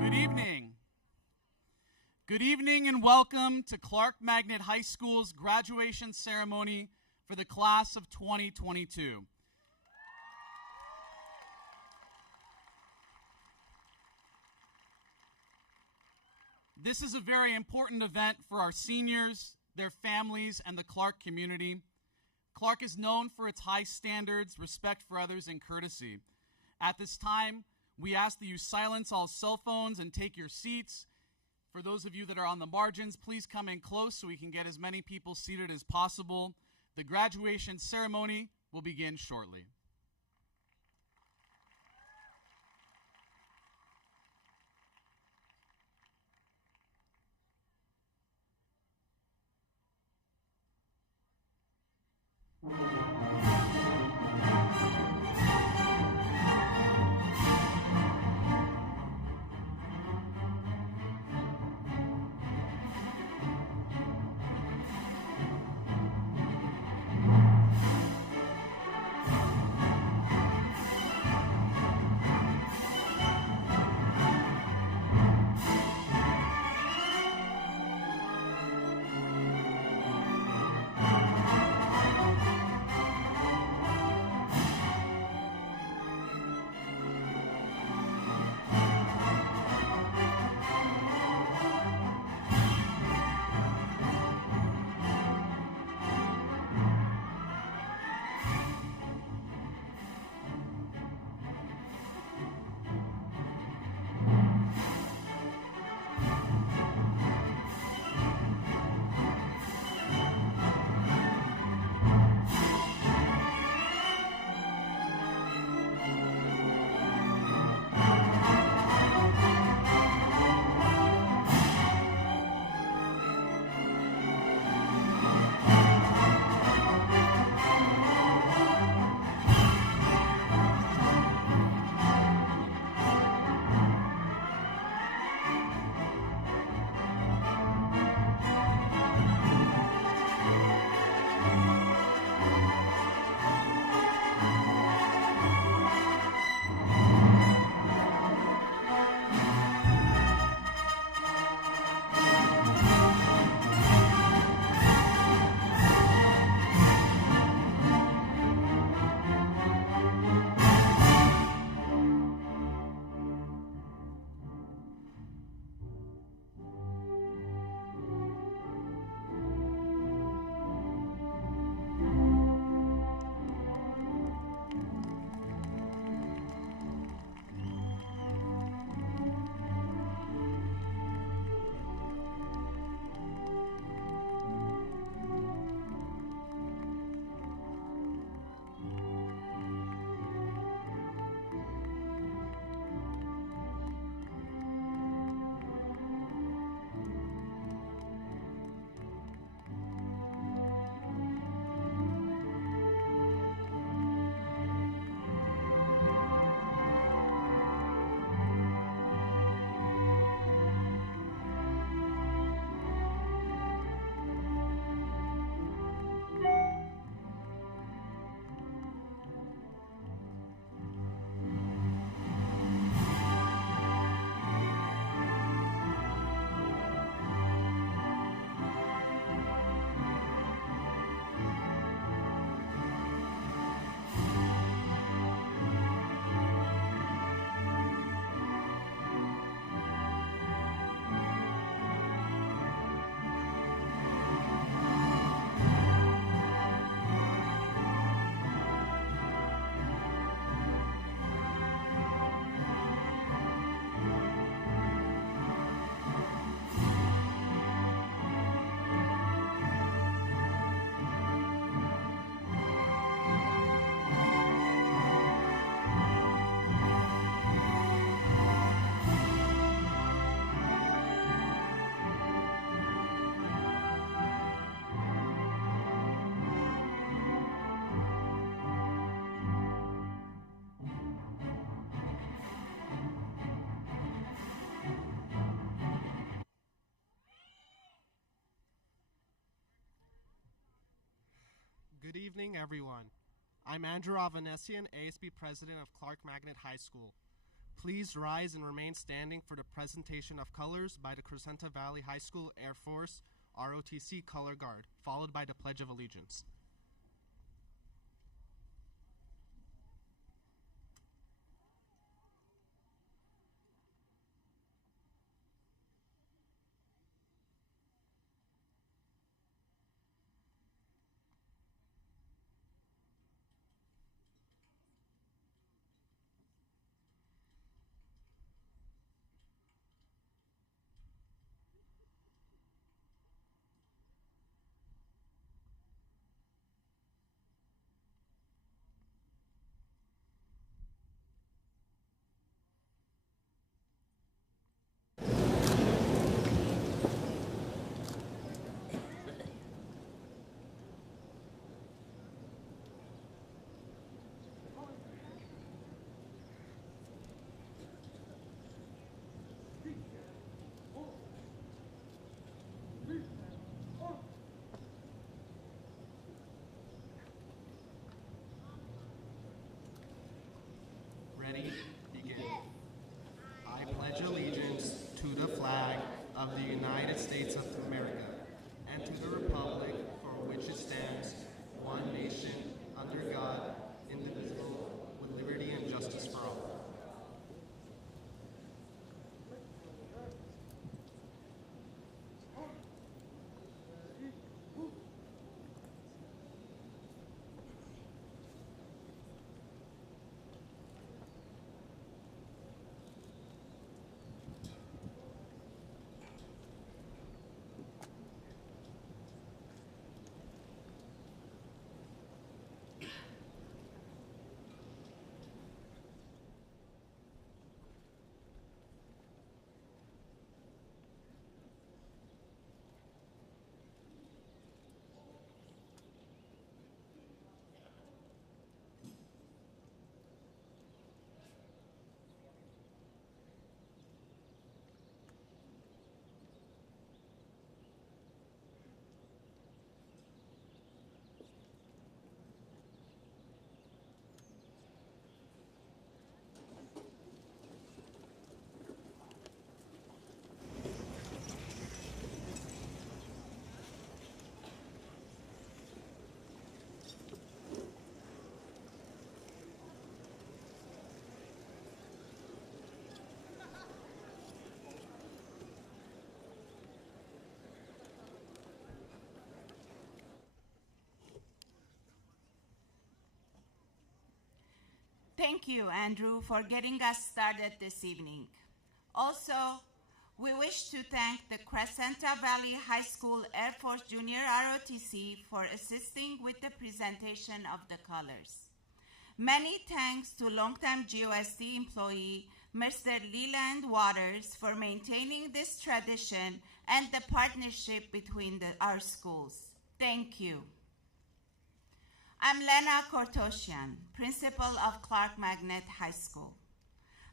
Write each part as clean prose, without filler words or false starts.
Good evening. Good evening and welcome to Clark Magnet High School's graduation ceremony for the class of 2022. This is a very important event for our seniors, their families, and the Clark community. Clark is known for its high standards, respect for others, and courtesy. At this time, we ask that you silence all cell phones and take your seats. For those of you that are on the margins, please come in close so we can get as many people seated as possible. The graduation ceremony will begin shortly. Good evening, everyone. I'm Andrew Avanesian, ASB President of Clark Magnet High School. Please rise and remain standing for the presentation of colors by the Crescenta Valley High School Air Force ROTC Color Guard, followed by the Pledge of Allegiance. Ready? Begin. I pledge allegiance to the flag of the United States of America and to the republic for which it stands, one nation, under God, indivisible, with liberty and justice for all. Thank you, Andrew, for getting us started this evening. Also, we wish to thank the Crescenta Valley High School Air Force Junior ROTC for assisting with the presentation of the colors. Many thanks to longtime GOSD employee, Mr. Leland Waters, for maintaining this tradition and the partnership between our schools. Thank you. I'm Lena Kortosyan, principal of Clark Magnet High School.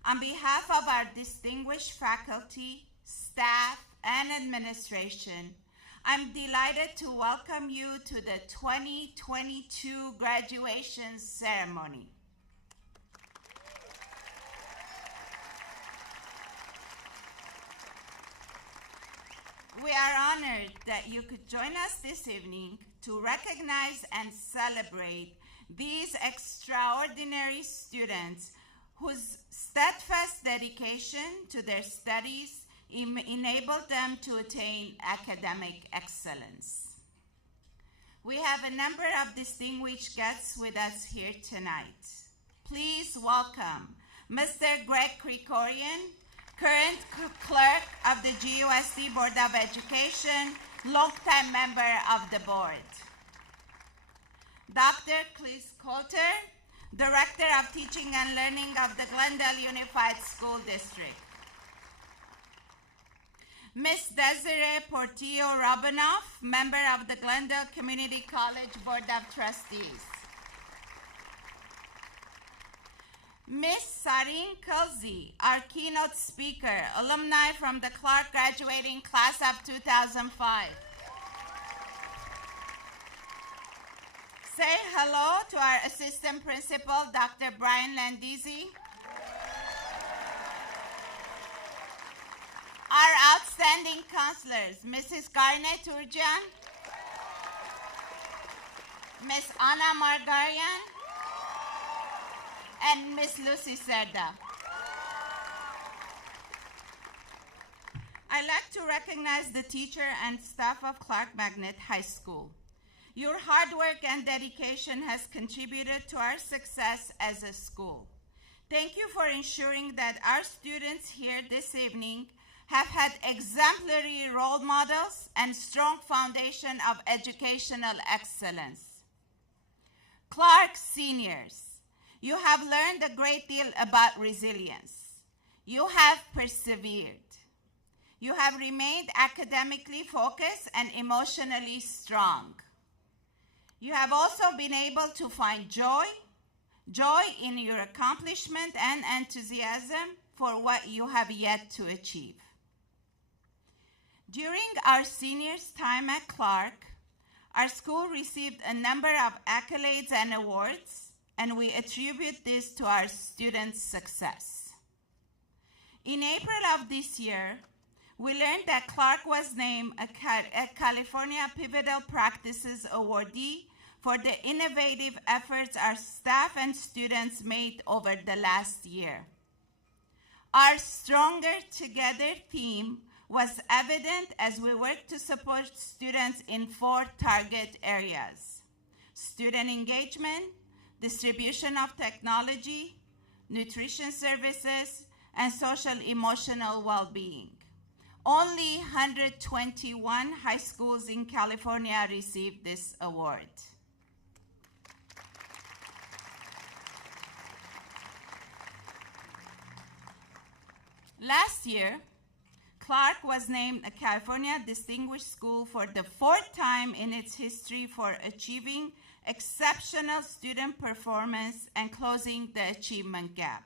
On behalf of our distinguished faculty, staff, and administration, I'm delighted to welcome you to the 2022 graduation ceremony. We are honored that you could join us this evening to recognize and celebrate these extraordinary students whose steadfast dedication to their studies enabled them to attain academic excellence. We have a number of distinguished guests with us here tonight. Please welcome Mr. Greg Krikorian, current clerk of the GUSD Board of Education, longtime member of the board. Dr. Clis Coulter, Director of Teaching and Learning of the Glendale Unified School District. Ms. Desiree Portillo-Robinoff, member of the Glendale Community College Board of Trustees. Ms. Sareen Kulzi, our keynote speaker, alumni from the Clark graduating class of 2005. Say hello to our assistant principal, Dr. Brian Landisi. Ms. Sareen Kulzi, our keynote speaker, alumni from the Clark graduating class of 2005. Say hello to our assistant principal, Dr. Brian Landisi. Say hello to our assistant principal, Dr. Brian Landisi. Say hello to our assistant principal, Dr. Brian Landisi. Our outstanding counselors, Mrs. Garnet Urjan, Miss Anna Margarian, and Miss Lucy Serda. I'd like to recognize the teacher and staff of Clark Magnet High School. Your hard work and dedication has contributed to our success as a school. Thank you for ensuring that our students here this evening have had exemplary role models and strong foundation of educational excellence. Clark seniors, you have learned a great deal about resilience. You have persevered. You have remained academically focused and emotionally strong. You have also been able to find joy in your accomplishment and enthusiasm for what you have yet to achieve. During our seniors' time at Clark, our school received a number of accolades and awards, and we attribute this to our students' success. In April of this year, we learned that Clark was named a California Pivotal Practices Awardee for the innovative efforts our staff and students made over the last year. Our Stronger Together theme was evident as we worked to support students in 4 target areas: student engagement, distribution of technology, nutrition services, and social emotional well-being. Only 121 high schools in California received this award. Last year, Clark was named a California Distinguished School for the 4th time in its history for achieving exceptional student performance and closing the achievement gap.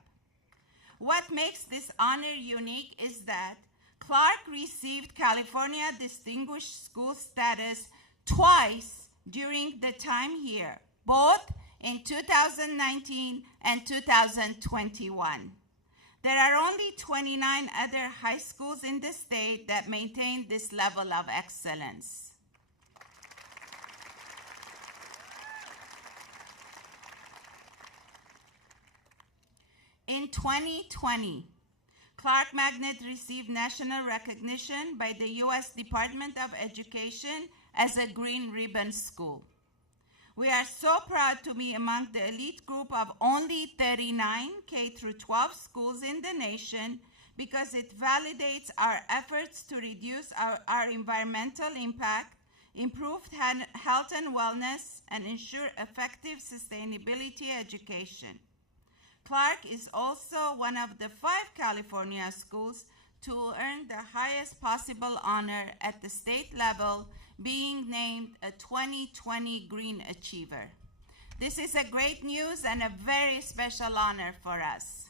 What makes this honor unique is that Clark received California Distinguished School status twice during the time here, both in 2019 and 2021. There are only 29 other high schools in the state that maintain this level of excellence. In 2020, Clark Magnet received national recognition by the U.S. Department of Education as a Green Ribbon School. We are so proud to be among the elite group of only 39 K-12 schools in the nation because it validates our efforts to reduce our environmental impact, improve health and wellness, and ensure effective sustainability education. Clark is also one of the 5 California schools to earn the highest possible honor at the state level, being named a 2020 Green Achiever. This is a great news and a very special honor for us.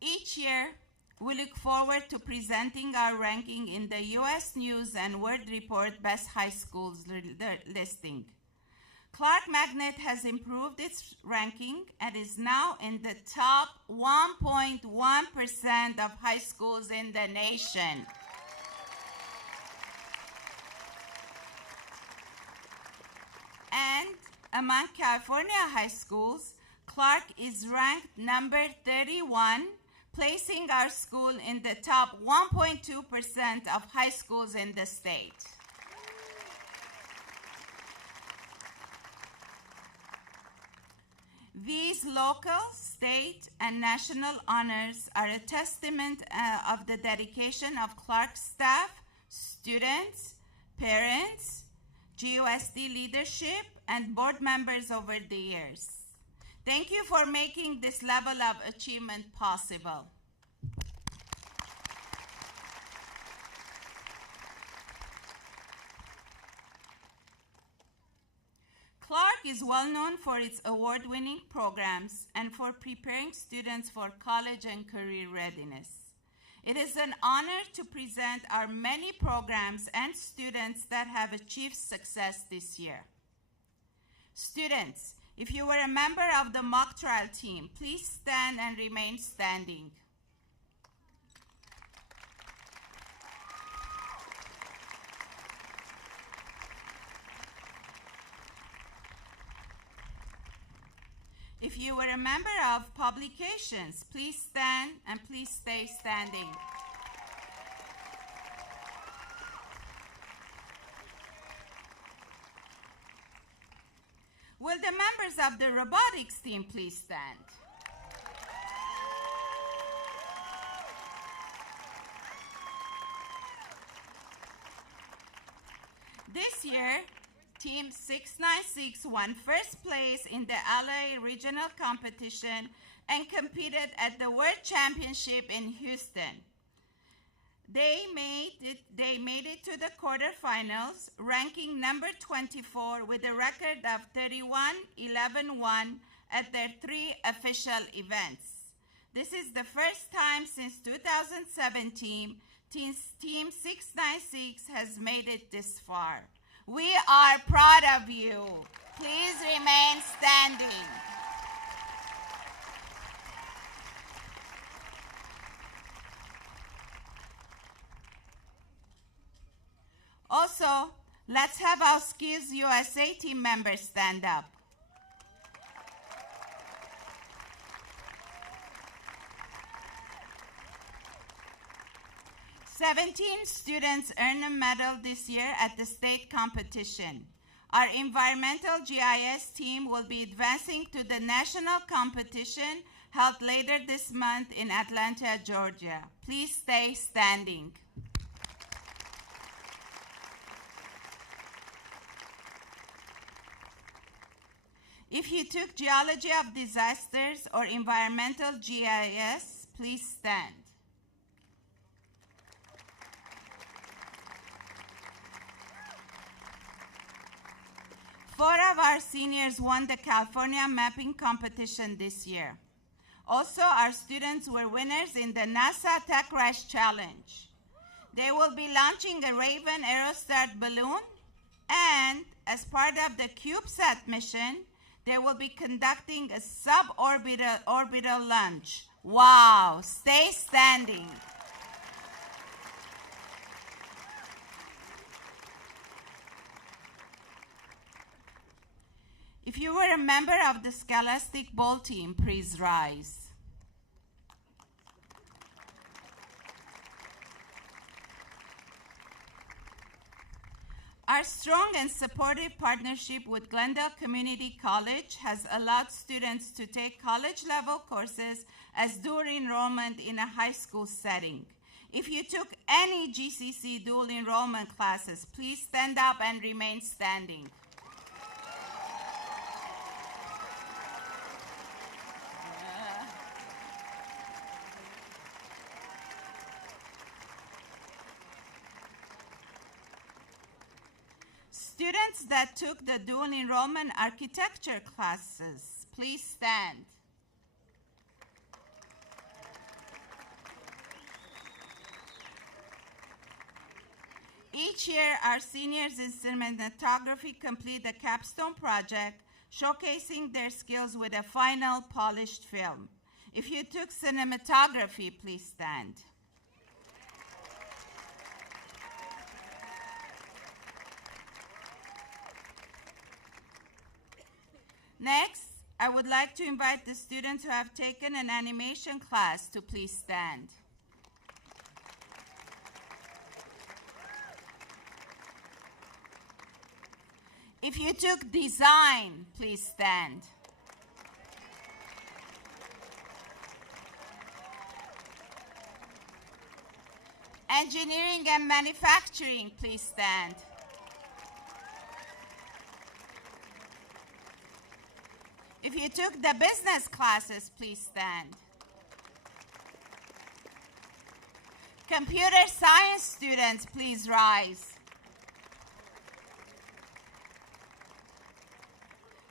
Each year, we look forward to presenting our ranking in the U.S. News and World Report Best High Schools listing. Clark Magnet has improved its ranking and is now in the top 1.1% of high schools in the nation. And among California high schools, Clark is ranked number 31, placing our school in the top 1.2% of high schools in the state. These local, state, and national honors are a testament of the dedication of Clark staff, students, parents, GUSD leadership, and board members over the years. Thank you for making this level of achievement possible. Clark is well known for its award-winning programs and for preparing students for college and career readiness. It is an honor to present our many programs and students that have achieved success this year. Students, If you were a member of the mock trial team, please stand and remain standing. If you were a member of publications, please stand and please stay standing. Will the members of the robotics team please stand? This year, Team 696 won first place in the LA regional competition and competed at the World Championship in Houston. They made it to the quarterfinals, ranking number 24 with a record of 31-11-1 at their 3 official events. This is the first time since 2017 Team 696 has made it this far. We are proud of you. Please remain standing. Also, let's have our Skills USA team members stand up. Seventeen students earned a medal this year at the state competition. Our environmental GIS team will be advancing to the national competition held later this month in Atlanta, Georgia. Please stay standing. If you took Geology of Disasters or Environmental GIS, please stand. Four of our seniors won the California Mapping Competition this year. Also, our students were winners in the NASA Tech Rush Challenge. They will be launching a Raven Aerostar balloon, and as part of the CubeSat mission, they will be conducting a suborbital launch. Wow, stay standing. If you were a member of the Scholastic Bowl team, please rise. Our strong and supportive partnership with Glendale Community College has allowed students to take college-level courses as dual enrollment in a high school setting. If you took any GCC dual enrollment classes, please stand up and remain standing. Students that took the dual enrollment architecture classes, please stand. Each year, our seniors in cinematography complete a capstone project showcasing their skills with a final polished film. If you took cinematography, please stand. Next, I would like to invite the students who have taken an animation class to please stand. If you took design, please stand. Engineering and manufacturing, please stand. If you took the business classes, please stand. Computer science students, please rise.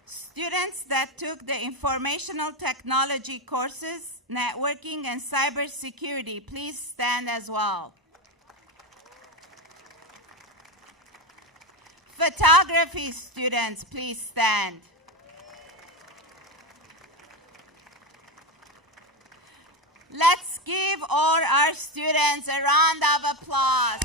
Students that took the informational technology courses, networking and cybersecurity, please stand as well. Photography students, please stand. give all our students a round of applause.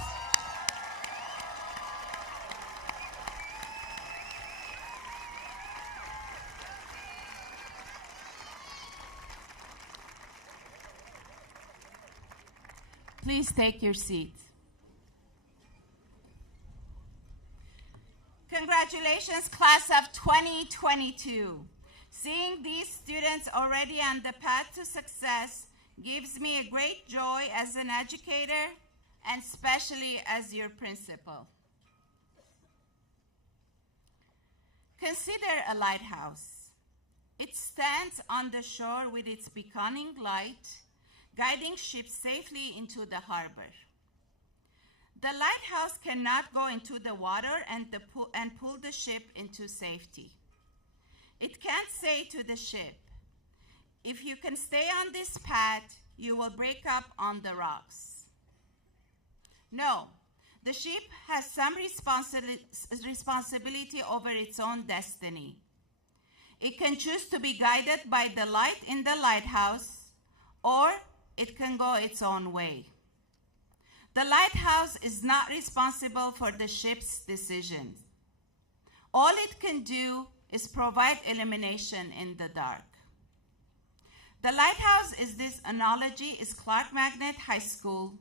Please take your seat. Congratulations, class of 2022. Seeing these students already on the path to success gives me a great joy as an educator and especially as your principal. Consider a lighthouse. It stands on the shore with its beckoning light, guiding ships safely into the harbor. The lighthouse cannot go into the water and pull the ship into safety. It can't say to the ship, if you can stay on this path, you will break up on the rocks. No, the ship has some responsibility over its own destiny. It can choose to be guided by the light in the lighthouse, or it can go its own way. The lighthouse is not responsible for the ship's decisions. All it can do is provide illumination in the dark. The lighthouse this analogy is Clark Magnet High School,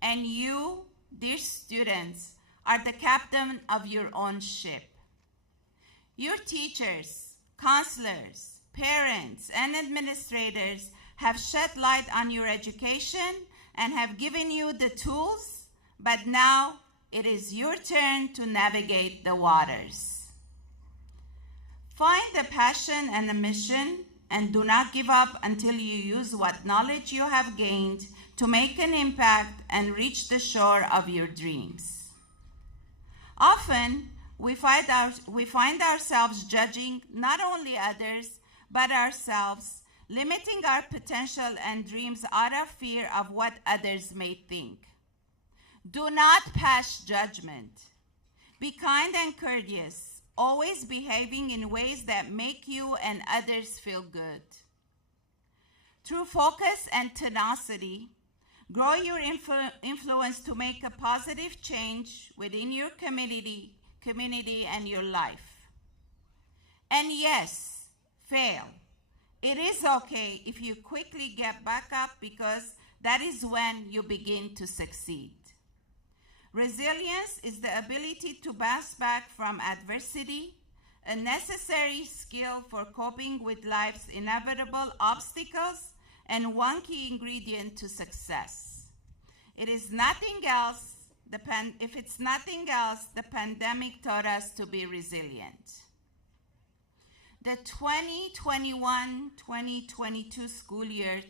and you, dear students, are the captain of your own ship. Your teachers, counselors, parents, and administrators have shed light on your education and have given you the tools, but now it is your turn to navigate the waters. Find a passion and a mission, and do not give up until you use what knowledge you have gained to make an impact and reach the shore of your dreams. Often, we find ourselves judging not only others, but ourselves, limiting our potential and dreams out of fear of what others may think. Do not pass judgment. Be kind and courteous, always behaving in ways that make you and others feel good. Through focus and tenacity, grow your influence to make a positive change within your community and your life. And yes, fail. It is okay if you quickly get back up, because that is when you begin to succeed. Resilience is the ability to bounce back from adversity, a necessary skill for coping with life's inevitable obstacles and one key ingredient to success. If it's nothing else, the pandemic taught us to be resilient. The 2021-2022 school year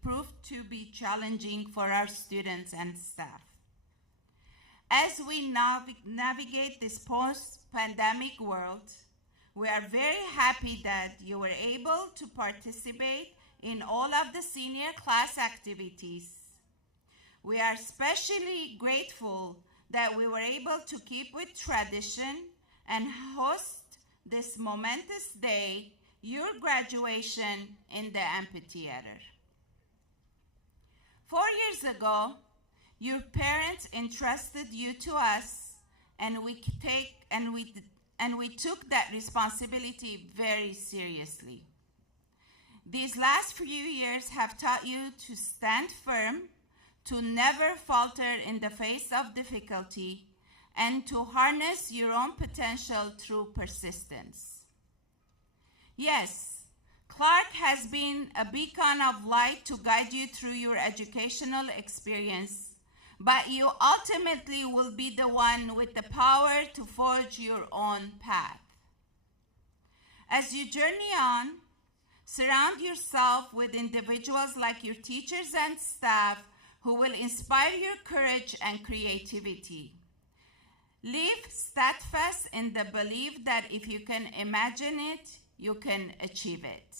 proved to be challenging for our students and staff. As we navigate this post-pandemic world, we are very happy that you were able to participate in all of the senior class activities. We are especially grateful that we were able to keep with tradition and host this momentous day, your graduation, in the amphitheater. 4 years ago, your parents entrusted you to us, and we took that responsibility very seriously. These last few years have taught you to stand firm, to never falter in the face of difficulty, and to harness your own potential through persistence. Yes, Clark has been a beacon of light to guide you through your educational experience, but you ultimately will be the one with the power to forge your own path. As you journey on, surround yourself with individuals like your teachers and staff who will inspire your courage and creativity. Live steadfast in the belief that if you can imagine it, you can achieve it.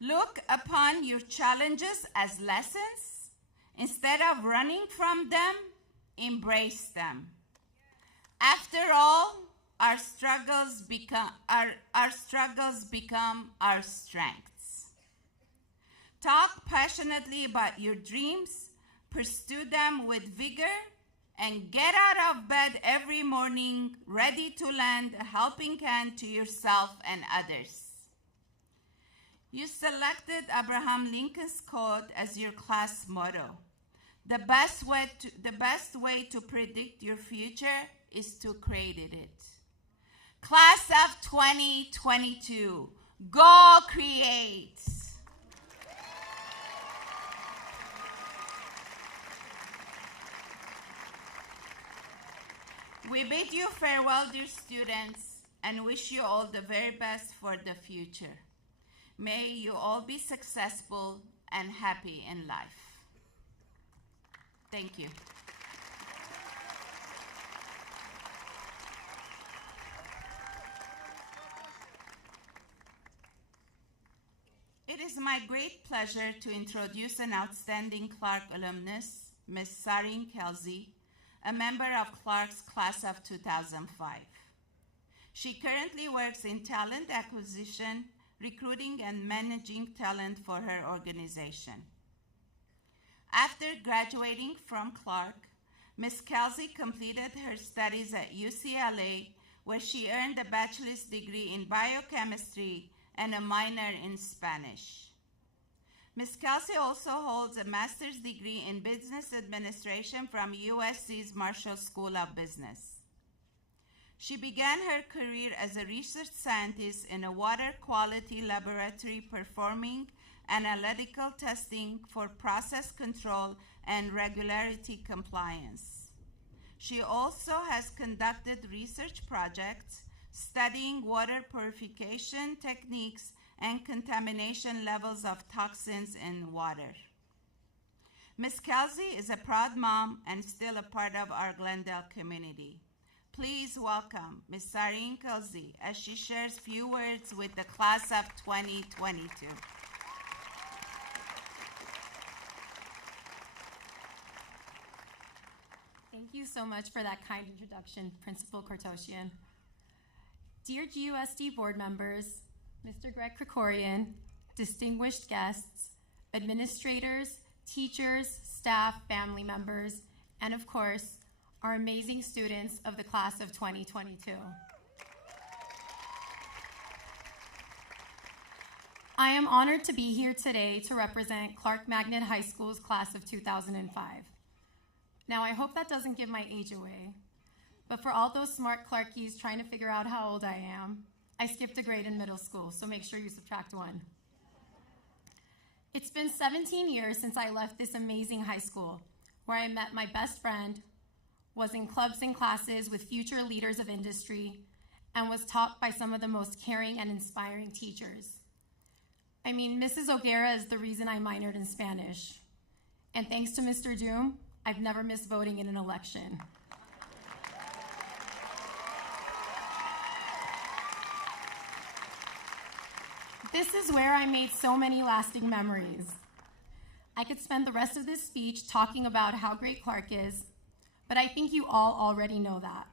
Look upon your challenges as lessons. Instead of running from them, embrace them. After all, our struggles become our strengths. Talk passionately about your dreams, pursue them with vigor, and get out of bed every morning ready to lend a helping hand to yourself and others. You selected Abraham Lincoln's quote as your class motto. The best way to predict your future is to create it. Class of 2022, go create! We bid you farewell, dear students, and wish you all the very best for the future. May you all be successful and happy in life. Thank you. It is my great pleasure to introduce an outstanding Clark alumnus, Ms. Sarin Kelsey, a member of Clark's class of 2005. She currently works in talent acquisition, recruiting, and managing talent for her organization. After graduating from Clark, Ms. Kelsey completed her studies at UCLA, where she earned a bachelor's degree in biochemistry and a minor in Spanish. Ms. Kelsey also holds a master's degree in business administration from USC's Marshall School of Business. She began her career as a research scientist in a water quality laboratory performing analytical testing for process control and regularity compliance. She also has conducted research projects studying water purification techniques and contamination levels of toxins in water. Ms. Kelsey is a proud mom and still a part of our Glendale community. Please welcome Ms. Sarin Kelsey as she shares few words with the class of 2022. Thank you so much for that kind introduction, Principal Kortoshian. Dear GUSD board members, Mr. Greg Krikorian, distinguished guests, administrators, teachers, staff, family members, and of course, our amazing students of the class of 2022. I am honored to be here today to represent Clark Magnet High School's class of 2005. Now, I hope that doesn't give my age away, but for all those smart Clarkies trying to figure out how old I am, I skipped a grade in middle school, so make sure you subtract 1. It's been 17 years since I left this amazing high school, where I met my best friend, was in clubs and classes with future leaders of industry, and was taught by some of the most caring and inspiring teachers. I mean, Mrs. O'Gara is the reason I minored in Spanish. And thanks to Mr. Doom, I've never missed voting in an election. This is where I made so many lasting memories. I could spend the rest of this speech talking about how great Clark is, but I think you all already know that.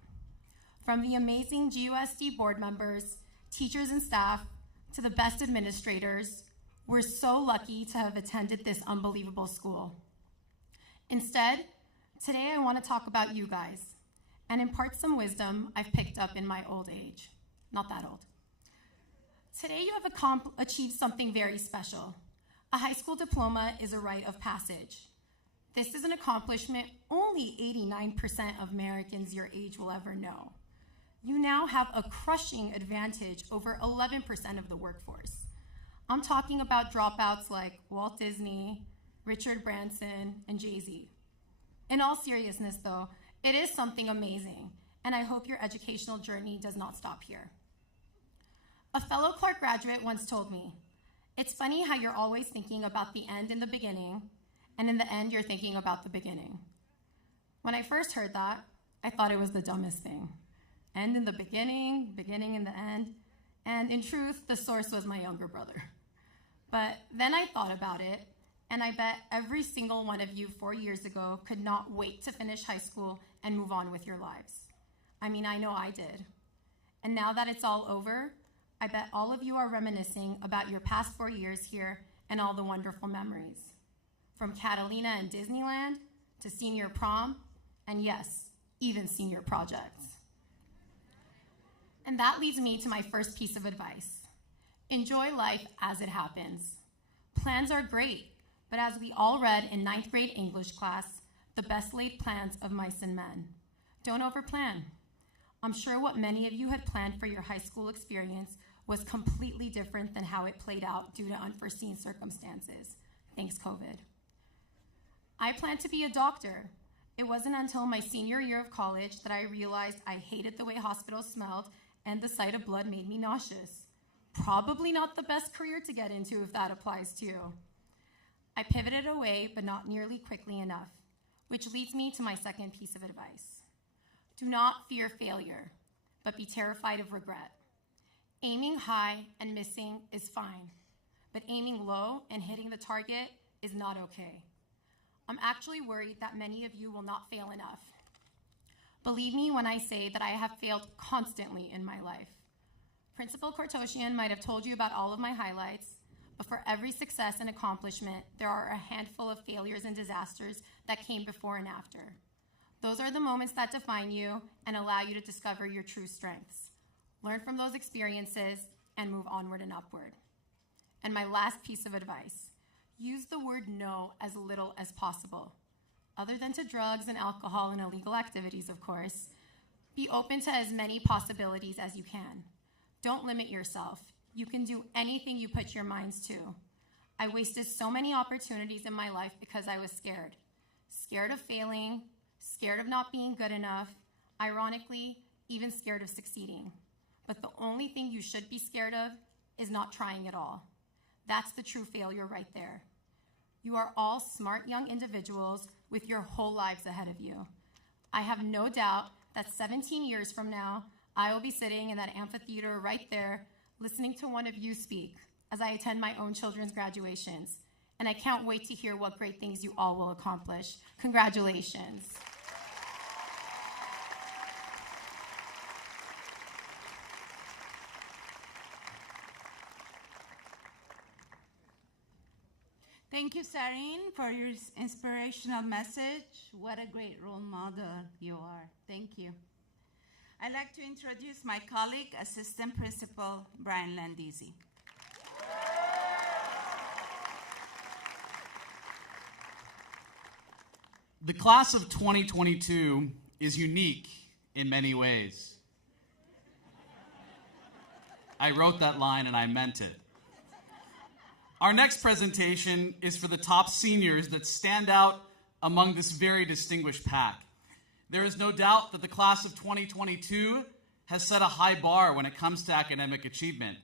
From the amazing GUSD board members, teachers and staff, to the best administrators, we're so lucky to have attended this unbelievable school. Instead, today I want to talk about you guys and impart some wisdom I've picked up in my old age. Not that old. Today you have achieved something very special. A high school diploma is a rite of passage. This is an accomplishment only 89% of Americans your age will ever know. You now have a crushing advantage over 11% of the workforce. I'm talking about dropouts like Walt Disney, Richard Branson, and Jay-Z. In all seriousness, though, it is something amazing, and I hope your educational journey does not stop here. A fellow Clark graduate once told me, "It's funny how you're always thinking about the end in the beginning, and in the end you're thinking about the beginning." When I first heard that, I thought it was the dumbest thing. End in the beginning, beginning in the end, and in truth, the source was my younger brother. But then I thought about it, and I bet every single one of you 4 years ago could not wait to finish high school and move on with your lives. I mean, I know I did. And now that it's all over, I bet all of you are reminiscing about your past 4 years here and all the wonderful memories. From Catalina and Disneyland to senior prom, and yes, even senior projects. And that leads me to my first piece of advice. Enjoy life as it happens. Plans are great, but as we all read in 9th grade English class, the best laid plans of mice and men. Don't overplan. I'm sure what many of you had planned for your high school experience was completely different than how it played out due to unforeseen circumstances. Thanks, COVID. I planned to be a doctor. It wasn't until my senior year of college that I realized I hated the way hospitals smelled and the sight of blood made me nauseous. Probably not the best career to get into if that applies to you. I pivoted away, but not nearly quickly enough, which leads me to my second piece of advice. Do not fear failure, but be terrified of regret. Aiming high and missing is fine, but aiming low and hitting the target is not okay. I'm actually worried that many of you will not fail enough. Believe me when I say that I have failed constantly in my life. Principal Kortoshian might have told you about all of my highlights, but for every success and accomplishment, there are a handful of failures and disasters that came before and after. Those are the moments that define you and allow you to discover your true strengths. Learn from those experiences and move onward and upward. And my last piece of advice, use the word no as little as possible. Other than to drugs and alcohol and illegal activities, of course, be open to as many possibilities as you can. Don't limit yourself. You can do anything you put your minds to. I wasted so many opportunities in my life because I was scared. Scared of failing, scared of not being good enough, ironically, even scared of succeeding. But the only thing you should be scared of is not trying at all. That's the true failure right there. You are all smart young individuals with your whole lives ahead of you. I have no doubt that 17 years from now, I will be sitting in that amphitheater right there, listening to one of you speak as I attend my own children's graduations. And I can't wait to hear what great things you all will accomplish. Congratulations. Thank you, Sarine, for your inspirational message. What a great role model you are. Thank you. I'd like to introduce my colleague, Assistant Principal Brian Landisi. The class of 2022 is unique in many ways. I wrote that line and I meant it. Our next presentation is for the top seniors that stand out among this very distinguished pack. There is no doubt that the class of 2022 has set a high bar when it comes to academic achievement.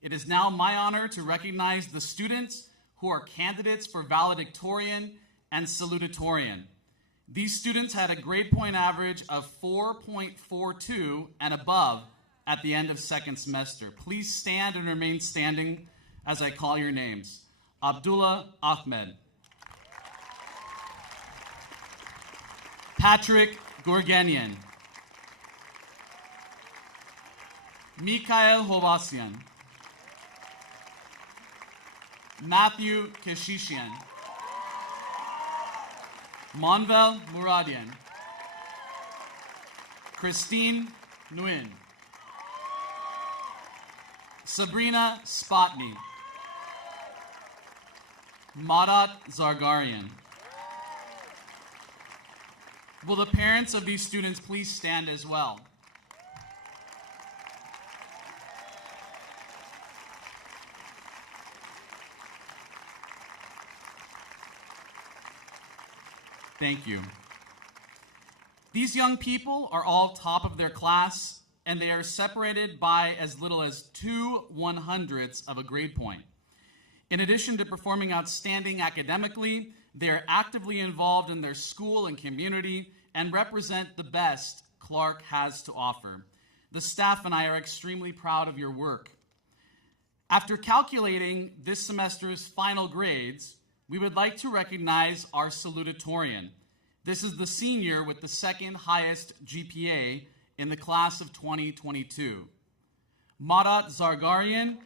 It is now my honor to recognize the students who are candidates for valedictorian and salutatorian. These students had a grade point average of 4.42 and above at the end of second semester. Please stand and remain standing as I call your names. Abdullah Ahmed. Patrick Gorgenian. Mikhail Hovasian. Matthew Keshishian. Monvel Muradian. Christine Nguyen. Sabrina Spotney. Madat Zargarian. Will the parents of these students please stand as well? Thank you. These young people are all top of their class, and they are separated by as little as 2/100ths of a grade point. In addition to performing outstanding academically, they are actively involved in their school and community and represent the best Clark has to offer. The staff and I are extremely proud of your work. After calculating this semester's final grades, we would like to recognize our salutatorian. This is the senior with the second highest GPA in the class of 2022. Madat Zargarian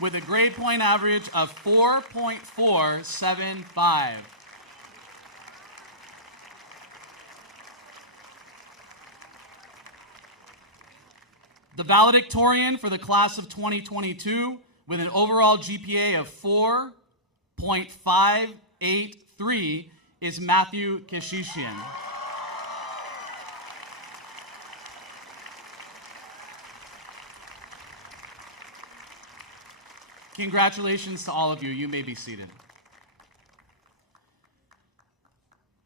with a grade point average of 4.475. The valedictorian for the class of 2022 with an overall GPA of 4.583 is Matthew Keshishian. Congratulations to all of you. You may be seated.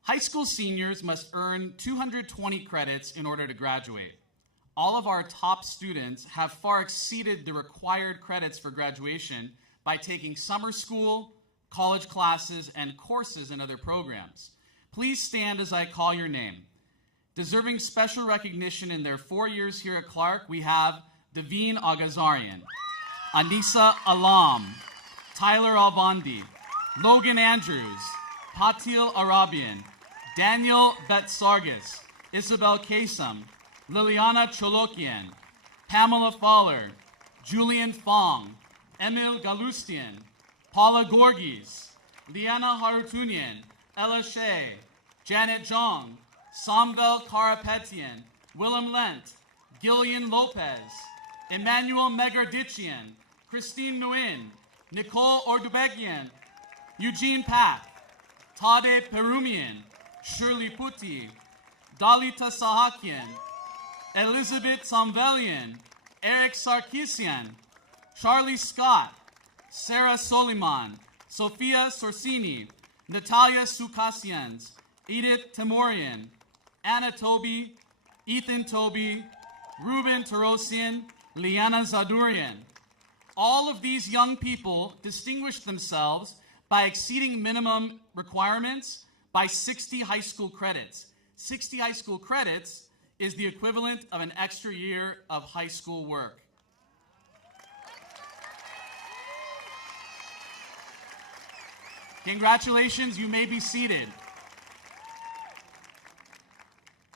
High school seniors must earn 220 credits in order to graduate. All of our top students have far exceeded the required credits for graduation by taking summer school, college classes, and courses in other programs. Please stand as I call your name. Deserving special recognition in their 4 years here at Clark, we have Daveen Agazarian, Anissa Alam, Tyler Albondi, Logan Andrews, Patil Arabian, Daniel Betsargis, Isabel Kasem, Liliana Cholokian, Pamela Fowler, Julian Fong, Emil Galustian, Paula Gorgis, Liana Harutunian, Ella Shea, Janet Jong, Samvel Karapetian, Willem Lent, Gillian Lopez, Emmanuel Megardichian, Christine Nguyen, Nicole Ordubegian, Eugene Pak, Tade Perumian, Shirley Putti, Dalita Sahakian, Elizabeth Samvelian, Eric Sarkisian, Charlie Scott, Sarah Soliman, Sophia Sorsini, Natalia Sukasians, Edith Timorian, Anna Toby, Ethan Toby, Ruben Tarosian, Liana Zadurian. All of these young people distinguished themselves by exceeding minimum requirements by 60 high school credits. 60 high school credits is the equivalent of an extra year of high school work. Congratulations, you may be seated.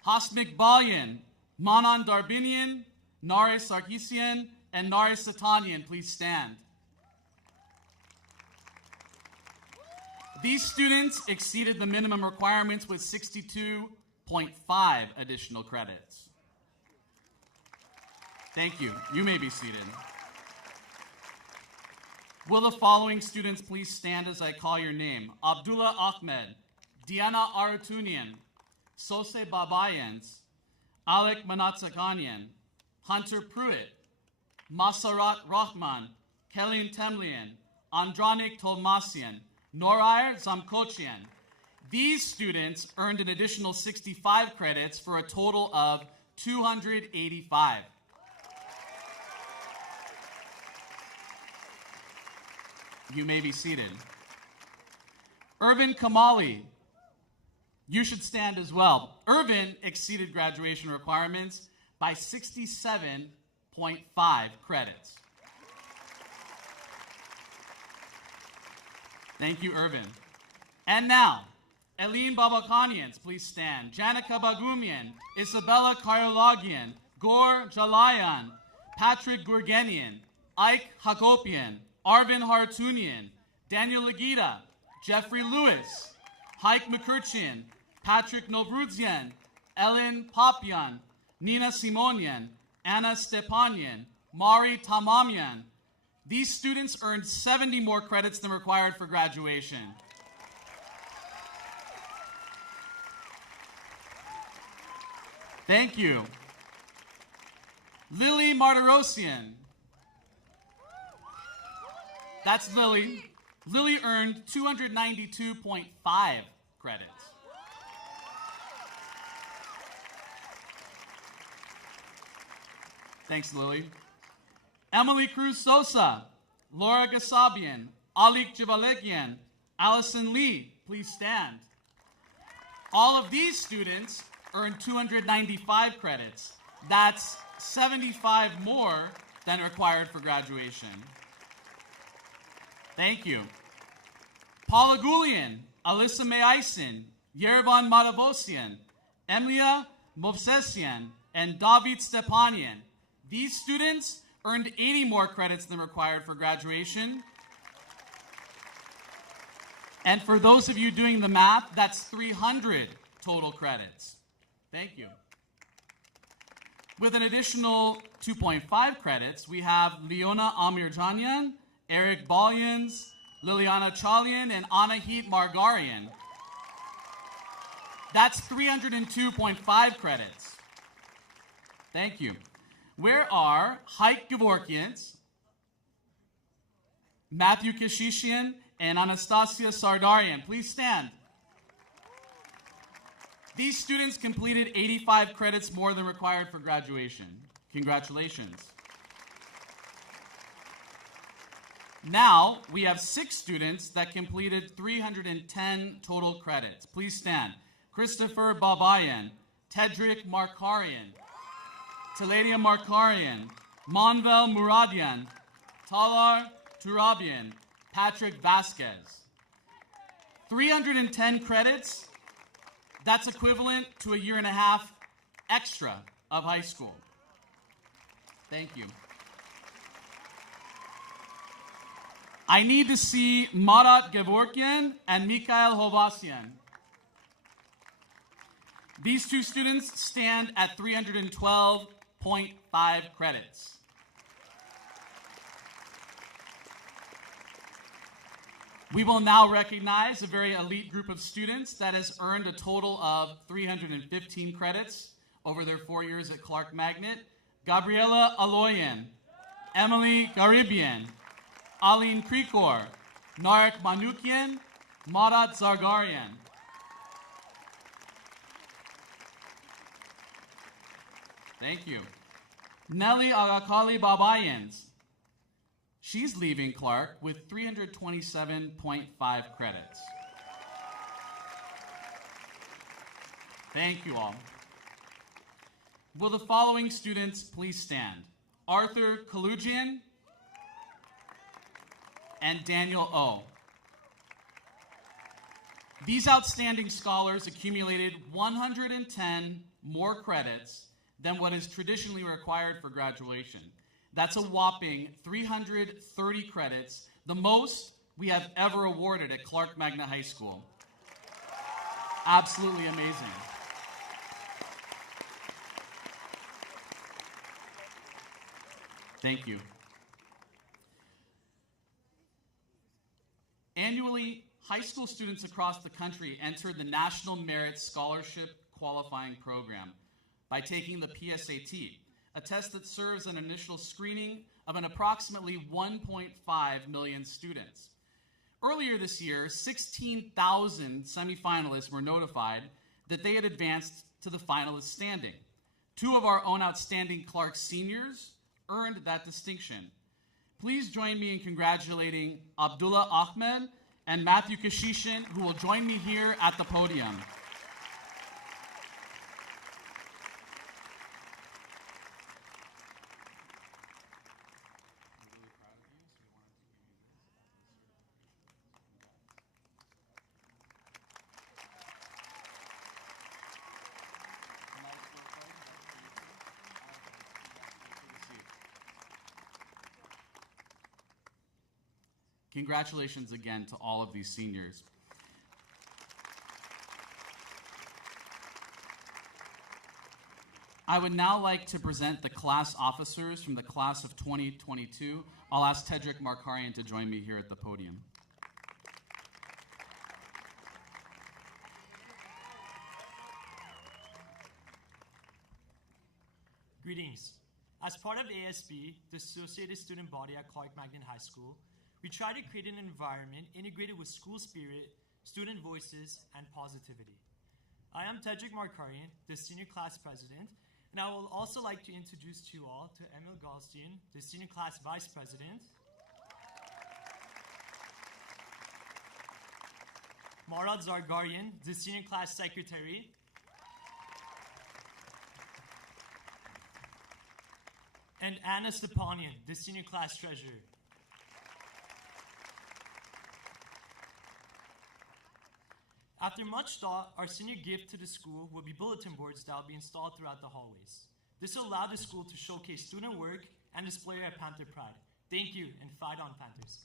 Hasmik Balyan, Manan Darbinian, Nare Sarkisian, and Nare Satanian, please stand. These students exceeded the minimum requirements with 62.5 additional credits. Thank you. You may be seated. Will the following students please stand as I call your name? Abdullah Ahmed, Diana Arutunian, Sose Babayans, Alek Manatsakanian, Hunter Pruitt, Masarat Rahman, Kellyn Temlian, Andranik Tolmasian, Norair Zamkochian. These students earned an additional 65 credits for a total of 285. You may be seated. Irvin Kamali, you should stand as well. Irvin exceeded graduation requirements by 67.5 credits. Thank you, Irvin. And now, Eileen Babakanians, please stand. Janica Bagumian, Isabella Karolagian, Gor Jalayan, Patrick Gurgenian, Ike Hagopian, Arvin Hartunian, Daniel Legita, Jeffrey Lewis, Haik McCurchian, Patrick Novrudzian, Ellen Papian, Nina Simonian, Anna Stepanian, Mari Tamamian. These students earned 70 more credits than required for graduation. Thank you. Lily Martirosian. That's Lily. Lily earned 292.5 credits. Thanks, Lily. Emily Cruz Sosa, Laura Gasabian, Alik Jivalegian, Allison Lee, please stand. All of these students earned 295 credits. That's 75 more than required for graduation. Thank you. Paula Gulian, Alyssa Meisen, Yerevan Maravosian, Emilia Movsesian, and David Stepanian. These students earned 80 more credits than required for graduation. And for those of you doing the math, that's 300 total credits. Thank you. With an additional 2.5 credits, we have Leona Amirjanian, Eric Balyans, Liliana Chalian, and Anahit Margarian. That's 302.5 credits. Thank you. Where are Haik Gevorkians, Matthew Kashishian, and Anastasia Sardarian? Please stand. These students completed 85 credits more than required for graduation. Congratulations. Now, we have 6 students that completed 310 total credits. Please stand. Christopher Babayan, Tedric Markarian, Teledia Markarian, Monvel Muradian, Talar Turabian, Patrick Vasquez. 310 credits, that's equivalent to a year and a half extra of high school. Thank you. I need to see Marat Gevorkian and Mikhail Hovasian. These 2 students stand at 312.5 credits. We will now recognize a very elite group of students that has earned a total of 315 credits over their 4 years at Clark Magnet. Gabriela Aloyan, Emily Garibian, Aline Krikor, Narek Manukian, Marat Zargarian. Thank you. Nelly Agakali Babayans. She's leaving Clark with 327.5 credits. Thank you all. Will the following students please stand? Arthur Kalugian and Daniel O. These outstanding scholars accumulated 110 more credits than what is traditionally required for graduation. That's a whopping 330 credits, the most we have ever awarded at Clark Magnet High School. Absolutely amazing. Thank you. Annually, high school students across the country enter the National Merit Scholarship Qualifying Program by taking the PSAT, a test that serves an initial screening of an approximately 1.5 million students. Earlier this year, 16,000 semifinalists were notified that they had advanced to the finalist standing. 2 of our own outstanding Clark seniors earned that distinction. Please join me in congratulating Abdullah Ahmed and Matthew Kashishin, who will join me here at the podium. Congratulations again to all of these seniors. I would now like to present the class officers from the class of 2022. I'll ask Tedric Markarian to join me here at the podium. Greetings. As part of ASB, the Associated Student Body at Clark Magnet High School, we try to create an environment integrated with school spirit, student voices, and positivity. I am Tedric Markarian, the senior class president, and I would also like to introduce to you all to Emil Goldstein, the senior class vice president, Marat Zargarian, the senior class secretary, and Anna Stepanian, the senior class treasurer. After much thought, our senior gift to the school will be bulletin boards that will be installed throughout the hallways. This will allow the school to showcase student work and display our Panther pride. Thank you, and fight on, Panthers.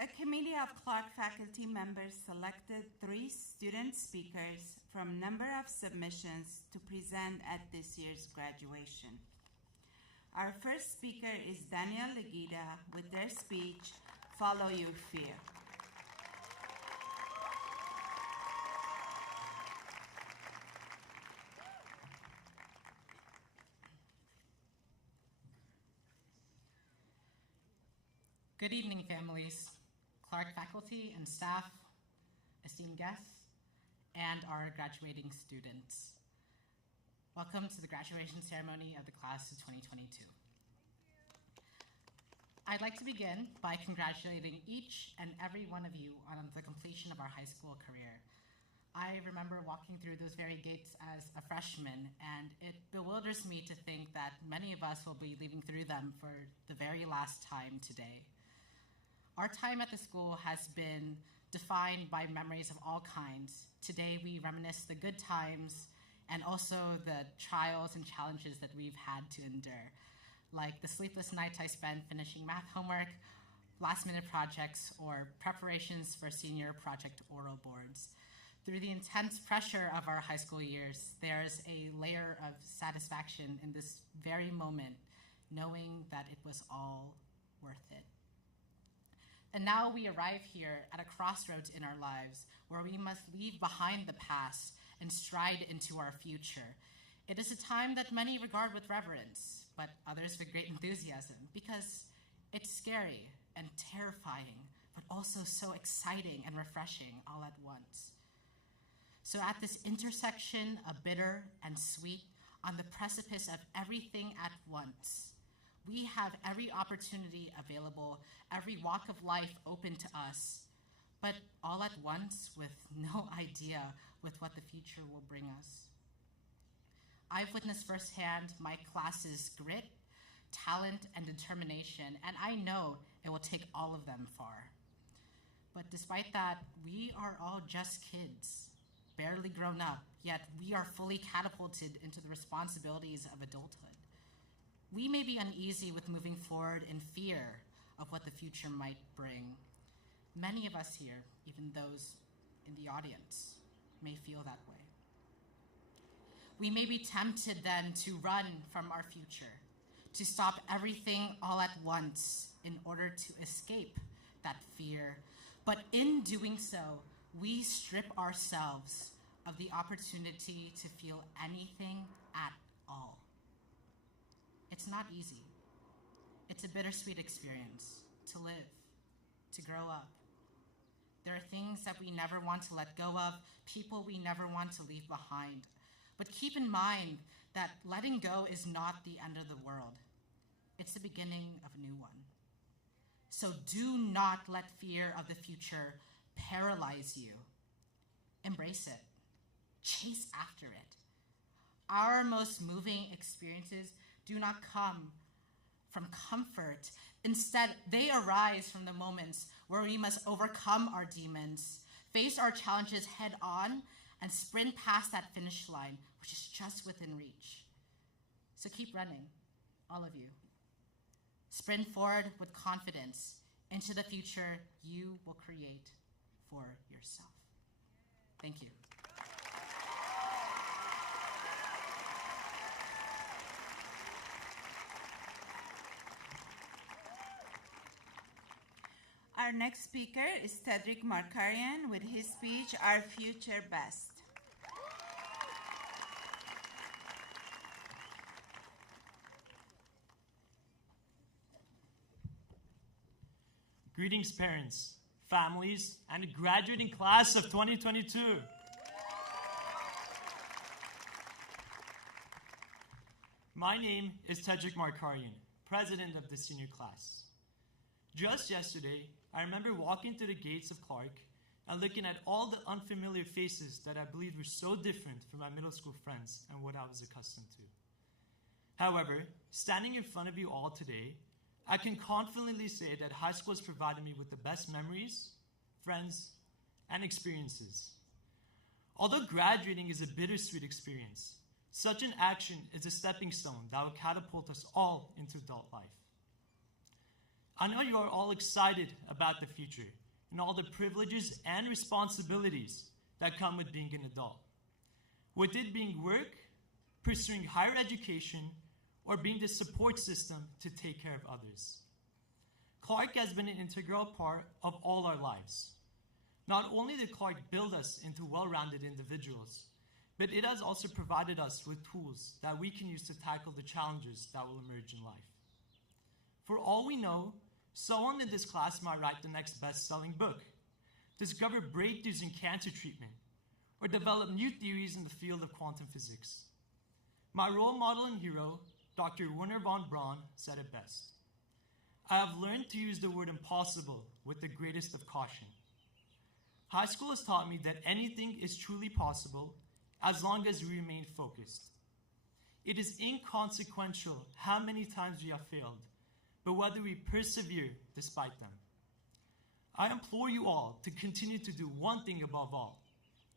A committee of Clark faculty members selected 3 student speakers from number of submissions to present at this year's graduation. Our first speaker is Daniel Legida with their speech, Follow Your Fear. Good evening, families, Clark faculty and staff, esteemed guests, and our graduating students. Welcome to the graduation ceremony of the class of 2022. I'd like to begin by congratulating each and every one of you on the completion of our high school career. I remember walking through those very gates as a freshman, and it bewilders me to think that many of us will be leaving through them for the very last time today. Our time at the school has been defined by memories of all kinds. Today we reminisce the good times and also the trials and challenges that we've had to endure, like the sleepless nights I spent finishing math homework, last-minute projects, or preparations for senior project oral boards. Through the intense pressure of our high school years, there's a layer of satisfaction in this very moment, knowing that it was all worth it. And now we arrive here at a crossroads in our lives where we must leave behind the past and stride into our future. It is a time that many regard with reverence, but others with great enthusiasm, because it's scary and terrifying, but also so exciting and refreshing all at once. So at this intersection of bitter and sweet, on the precipice of everything at once, we have every opportunity available, every walk of life open to us, but all at once with no idea with what the future will bring us. I've witnessed firsthand my class's grit, talent, and determination, and I know it will take all of them far. But despite that, we are all just kids, barely grown up, yet we are fully catapulted into the responsibilities of adulthood. We may be uneasy with moving forward in fear of what the future might bring. Many of us here, even those in the audience, may feel that way. We may be tempted then to run from our future, to stop everything all at once in order to escape that fear. But in doing so, we strip ourselves of the opportunity to feel anything at all. It's not easy. It's a bittersweet experience to live, to grow up. There are things that we never want to let go of, people we never want to leave behind. But keep in mind that letting go is not the end of the world. It's the beginning of a new one. So do not let fear of the future paralyze you. Embrace it. Chase after it. Our most moving experiences do not come from comfort. Instead, they arise from the moments where we must overcome our demons, face our challenges head on, and sprint past that finish line, which is just within reach. So keep running, all of you. Sprint forward with confidence into the future you will create for yourself. Thank you. Our next speaker is Cedric Markarian with his speech, Our Future Best. Greetings, parents, families, and the graduating class of 2022. My name is Cedric Markarian, president of the senior class. Just yesterday, I remember walking through the gates of Clark and looking at all the unfamiliar faces that I believed were so different from my middle school friends and what I was accustomed to. However, standing in front of you all today, I can confidently say that high school has provided me with the best memories, friends, and experiences. Although graduating is a bittersweet experience, such an action is a stepping stone that will catapult us all into adult life. I know you are all excited about the future and all the privileges and responsibilities that come with being an adult. With it being work, pursuing higher education, or being the support system to take care of others. Clark has been an integral part of all our lives. Not only did Clark build us into well-rounded individuals, but it has also provided us with tools that we can use to tackle the challenges that will emerge in life. For all we know, someone in this class might write the next best-selling book, discover breakthroughs in cancer treatment, or develop new theories in the field of quantum physics. My role model and hero, Dr. Wernher von Braun, said it best. I have learned to use the word impossible with the greatest of caution. High school has taught me that anything is truly possible as long as we remain focused. It is inconsequential how many times we have failed, but whether we persevere despite them. I implore you all to continue to do one thing above all: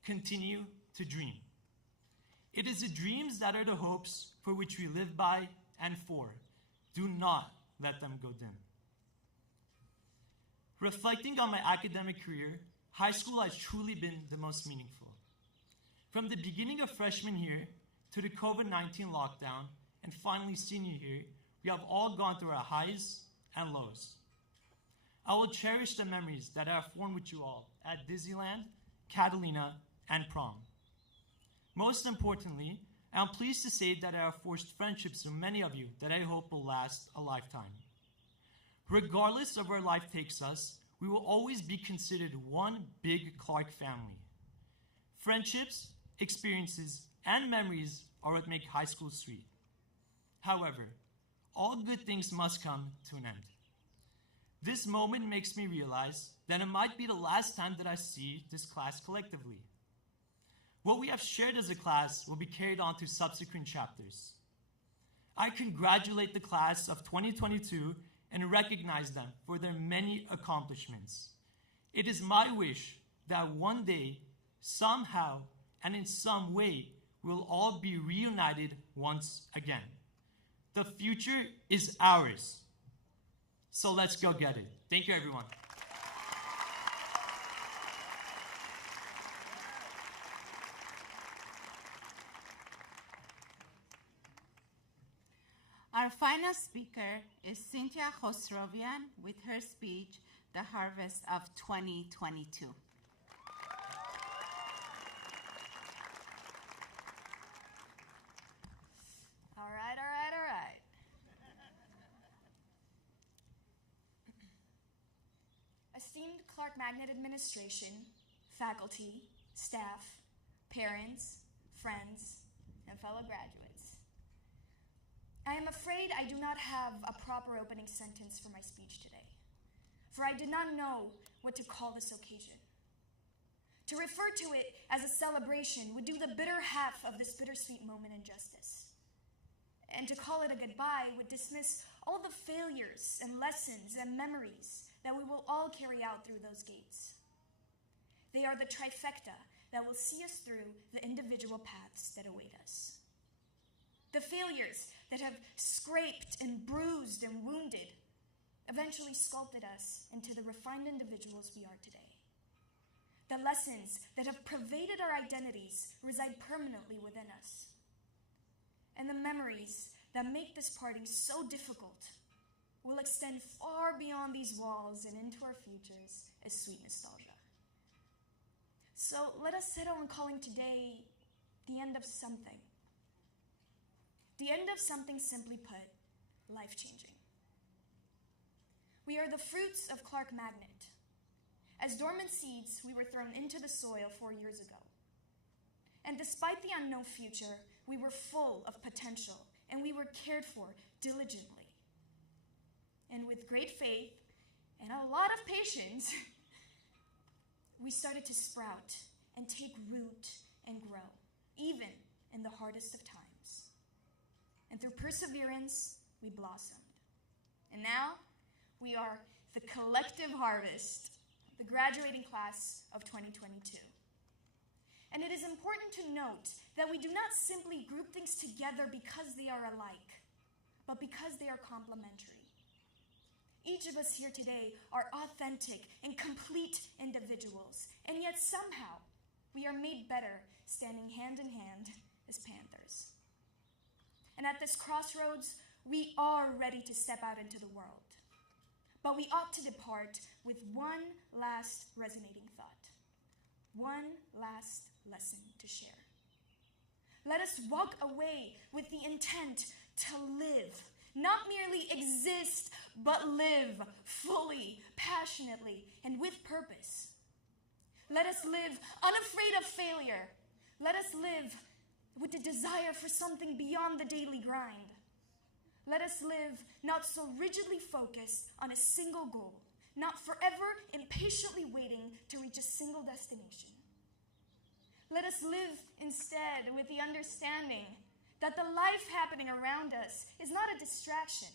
continue to dream. It is the dreams that are the hopes for which we live by and for. Do not let them go dim. Reflecting on my academic career, high school has truly been the most meaningful. From the beginning of freshman year to the COVID-19 lockdown and finally senior year, we have all gone through our highs and lows. I will cherish the memories that I have formed with you all at Disneyland, Catalina, and prom. Most importantly, I am pleased to say that I have forged friendships with many of you that I hope will last a lifetime. Regardless of where life takes us, we will always be considered one big Clark family. Friendships, experiences, and memories are what make high school sweet. However, all good things must come to an end. This moment makes me realize that it might be the last time that I see this class collectively. What we have shared as a class will be carried on to subsequent chapters. I congratulate the class of 2022 and recognize them for their many accomplishments. It is my wish that one day, somehow, and in some way, we'll all be reunited once again. The future is ours. So let's go get it. Thank you, everyone. Our final speaker is Cynthia Khosrovian with her speech, The Harvest of 2022. All right. Esteemed Clark Magnet Administration, faculty, staff, parents, friends, and fellow graduates. I am afraid I do not have a proper opening sentence for my speech today, for I did not know what to call this occasion. To refer to it as a celebration would do the bitter half of this bittersweet moment injustice. And to call it a goodbye would dismiss all the failures and lessons and memories that we will all carry out through those gates. They are the trifecta that will see us through the individual paths that await us. The failures that have scraped and bruised and wounded eventually sculpted us into the refined individuals we are today. The lessons that have pervaded our identities reside permanently within us. And the memories that make this parting so difficult will extend far beyond these walls and into our futures as sweet nostalgia. So let us settle on calling today the end of something. The end of something, simply put, life-changing. We are the fruits of Clark Magnet. As dormant seeds, we were thrown into the soil 4 years ago. And despite the unknown future, we were full of potential, and we were cared for diligently. And with great faith and a lot of patience, we started to sprout and take root and grow, even in the hardest of times. And through perseverance, we blossomed. And now, we are the collective harvest, the graduating class of 2022. And it is important to note that we do not simply group things together because they are alike, but because they are complementary. Each of us here today are authentic and complete individuals, and yet somehow we are made better standing hand in hand as Panthers. And at this crossroads, we are ready to step out into the world. But we ought to depart with one last resonating thought, one last lesson to share. Let us walk away with the intent to live, not merely exist, but live fully, passionately, and with purpose. Let us live unafraid of failure. Let us live with the desire for something beyond the daily grind. Let us live not so rigidly focused on a single goal, not forever impatiently waiting to reach a single destination. Let us live instead with the understanding that the life happening around us is not a distraction.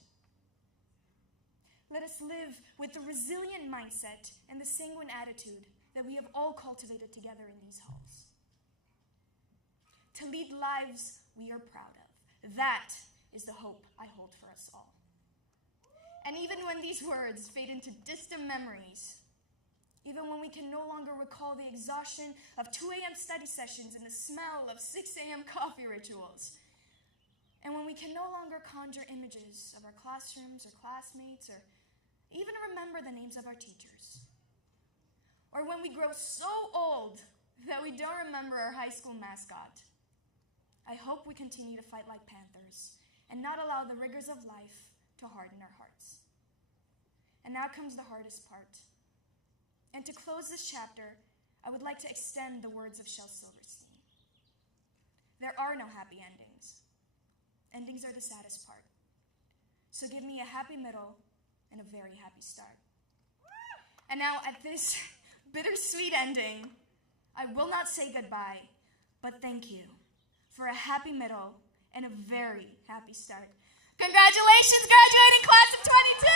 Let us live with the resilient mindset and the sanguine attitude that we have all cultivated together in these halls. To lead lives we are proud of. That is the hope I hold for us all. And even when these words fade into distant memories, even when we can no longer recall the exhaustion of 2 a.m. study sessions and the smell of 6 a.m. coffee rituals, and when we can no longer conjure images of our classrooms or classmates or even remember the names of our teachers, or when we grow so old that we don't remember our high school mascot, I hope we continue to fight like Panthers and not allow the rigors of life to harden our hearts. And now comes the hardest part. And to close this chapter, I would like to extend the words of Shel Silverstein. There are no happy endings. Endings are the saddest part. So give me a happy middle and a very happy start. And now at this bittersweet ending, I will not say goodbye, but thank you for a happy middle and a very happy start. Congratulations, graduating class of 22!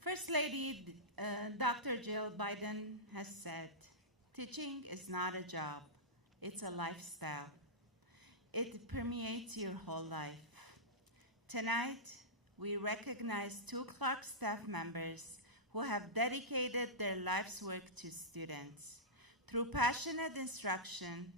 First Lady Dr. Jill Biden has said, teaching is not a job, it's a lifestyle. It permeates your whole life. Tonight, we recognize 2 Clark staff members who have dedicated their life's work to students. Through passionate instruction,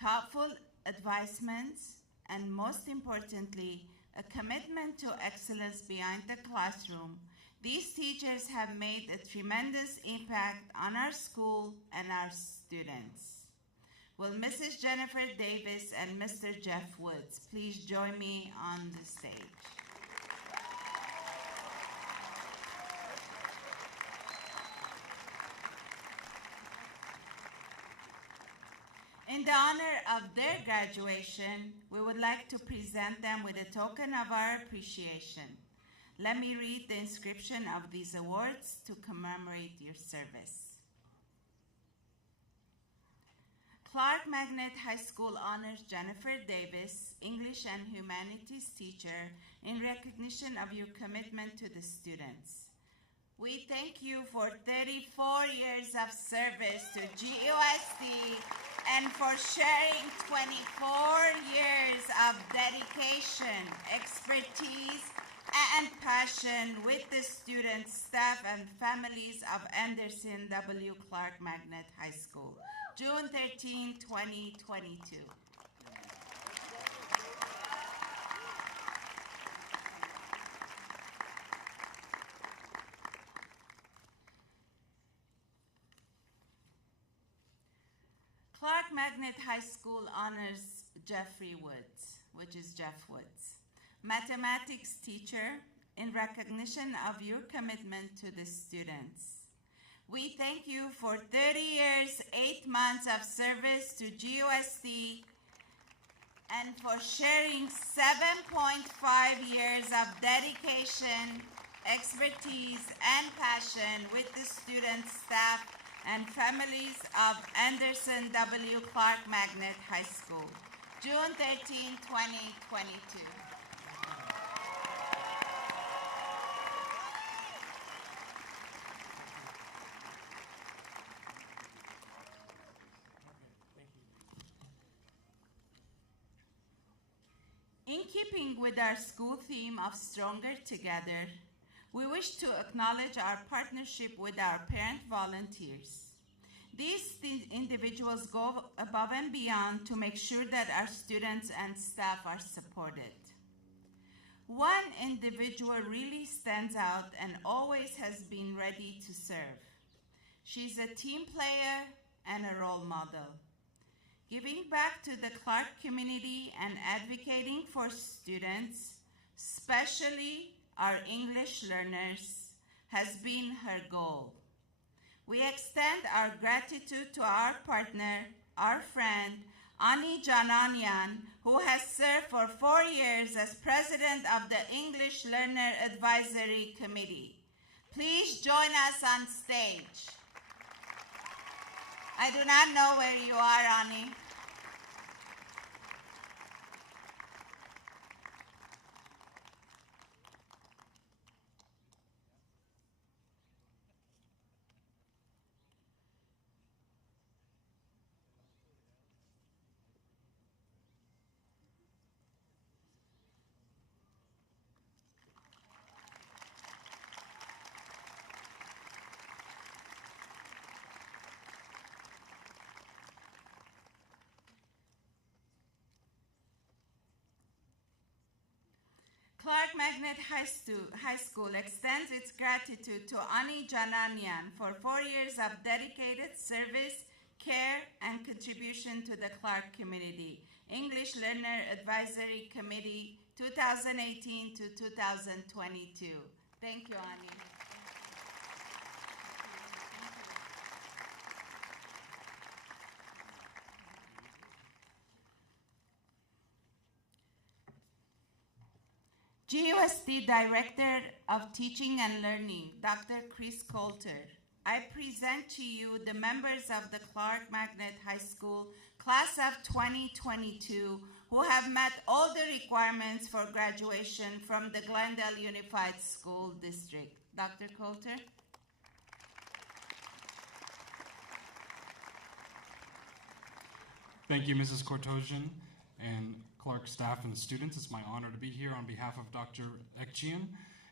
thoughtful advisements, and most importantly, a commitment to excellence beyond the classroom, these teachers have made a tremendous impact on our school and our students. Will Mrs. Jennifer Davis and Mr. Jeff Woods please join me on the stage? In the honor of their graduation, we would like to present them with a token of our appreciation. Let me read the inscription of these awards to commemorate your service. Clark Magnet High School honors Jennifer Davis, English and Humanities teacher, in recognition of your commitment to the students. We thank you for 34 years of service to GUSD and for sharing 24 years of dedication, expertise, and passion with the students, staff, and families of Anderson W. Clark Magnet High School. June 13, 2022. Clark Magnet High School honors Jeffrey Woods, which is Jeff Woods, mathematics teacher, in recognition of your commitment to the students. We thank you for 30 years, 8 months of service to GUSD and for sharing 7.5 years of dedication, expertise, and passion with the students, staff, and families of Anderson W. Clark Magnet High School. June 13, 2022. In keeping with our school theme of Stronger Together, we wish to acknowledge our partnership with our parent volunteers. These individuals go above and beyond to make sure that our students and staff are supported. One individual really stands out and always has been ready to serve. She's a team player and a role model. Giving back to the Clark community and advocating for students, especially our English learners, has been her goal. We extend our gratitude to our partner, our friend, Ani Jananyan, who has served for 4 years as president of the English Learner Advisory Committee. Please join us on stage. I do not know where you are, Ani. Clark Magnet High School extends its gratitude to Ani Jananyan for 4 years of dedicated service, care, and contribution to the Clark community. English Learner Advisory Committee, 2018 to 2022. Thank you, Ani. GUSD Director of Teaching and Learning, Dr. Chris Coulter. I present to you the members of the Clark Magnet High School class of 2022 who have met all the requirements for graduation from the Glendale Unified School District. Dr. Coulter. Thank you, Mrs. Kortosian and Clark staff and students. It's my honor to be here on behalf of Dr. Ekchian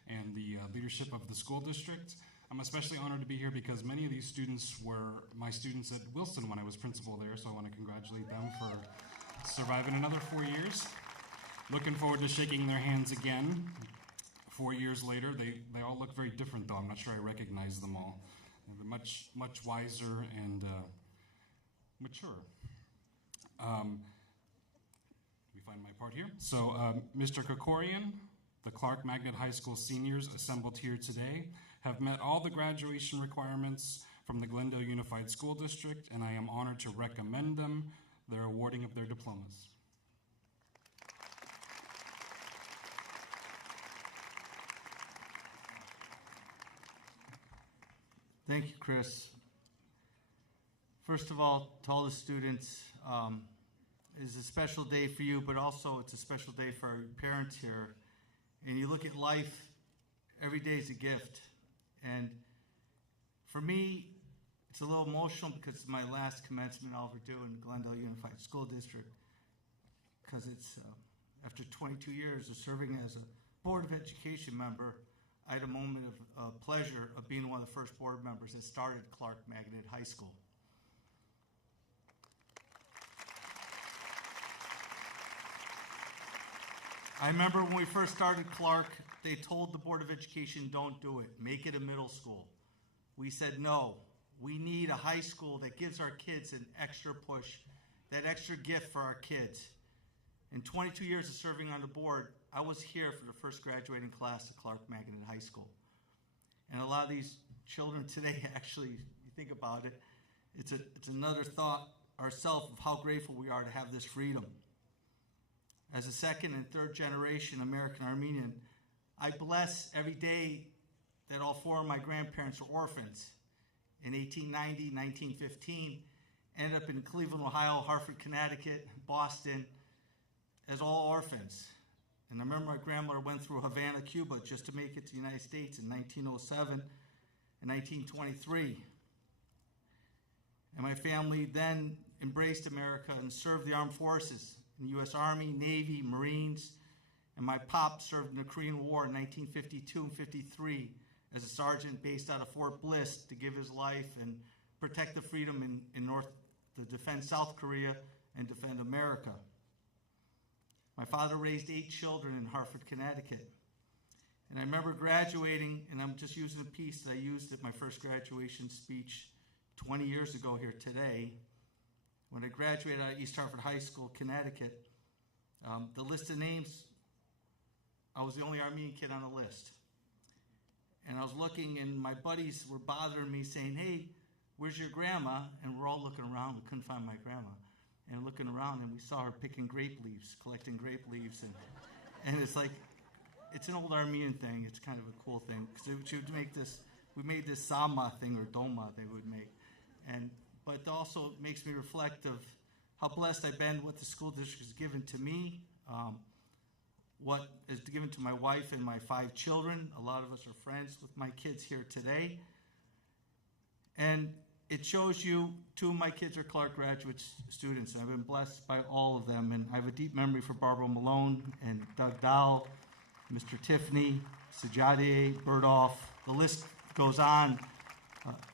and the leadership of the school district. I'm especially honored to be here because many of these students were my students at Wilson when I was principal there, so I want to congratulate them for surviving another 4 years. Looking forward to shaking their hands again 4 years later. They all look very different, though. I'm not sure I recognize them all. They're much wiser and mature. Let me find my part here. So, Mr. Kokorian, the Clark Magnet High School seniors assembled here today have met all the graduation requirements from the Glendale Unified School District, and I am honored to recommend them their awarding of their diplomas. Thank you, Chris. First of all, to all the students, it's a special day for you, but also it's a special day for our parents here. And you look at life, every day is a gift. And for me, it's a little emotional because it's my last commencement I'll ever do in Glendale Unified School District. Because it's after 22 years of serving as a Board of Education member, I had a moment of pleasure of being one of the first board members that started Clark Magnet High School. I remember when we first started Clark, they told the Board of Education, don't do it, make it a middle school. We said, no, we need a high school that gives our kids an extra push, that extra gift for our kids. In 22 years of serving on the board, I was here for the first graduating class of Clark Magnet High School. And a lot of these children today, actually, you think about it, it's another thought ourselves of how grateful we are to have this freedom. As a second and third generation American Armenian, I bless every day that all four of my grandparents were orphans. In 1890, 1915, ended up in Cleveland, Ohio, Hartford, Connecticut, Boston, as all orphans. And I remember my grandmother went through Havana, Cuba, just to make it to the United States in 1907 and 1923. And my family then embraced America and served the armed forces in the U.S. Army, Navy, Marines. And my pop served in the Korean War in 1952 and 53 as a sergeant based out of Fort Bliss to give his life and protect the freedom to defend South Korea and defend America. My father raised 8 children in Hartford, Connecticut. And I remember graduating, and I'm just using a piece that I used at my first graduation speech 20 years ago here today. When I graduated out of East Hartford High School, Connecticut, the list of names, I was the only Armenian kid on the list. And I was looking, and my buddies were bothering me saying, hey, where's your grandma? And we're all looking around. We couldn't find my grandma. And looking around, and we saw her picking grape leaves, collecting grape leaves. And it's like, it's an old Armenian thing. It's kind of a cool thing. Because we made this sama thing, or doma they would make. But it also makes me reflect of how blessed I've been, what the school district has given to me, what is given to my wife and my 5 children. A lot of us are friends with my kids here today. And it shows you 2 of my kids are Clark graduate students, and I've been blessed by all of them. And I have a deep memory for Barbara Malone and Doug Dahl, Mr. Tiffany, Sajade, Berdoff. The list goes on.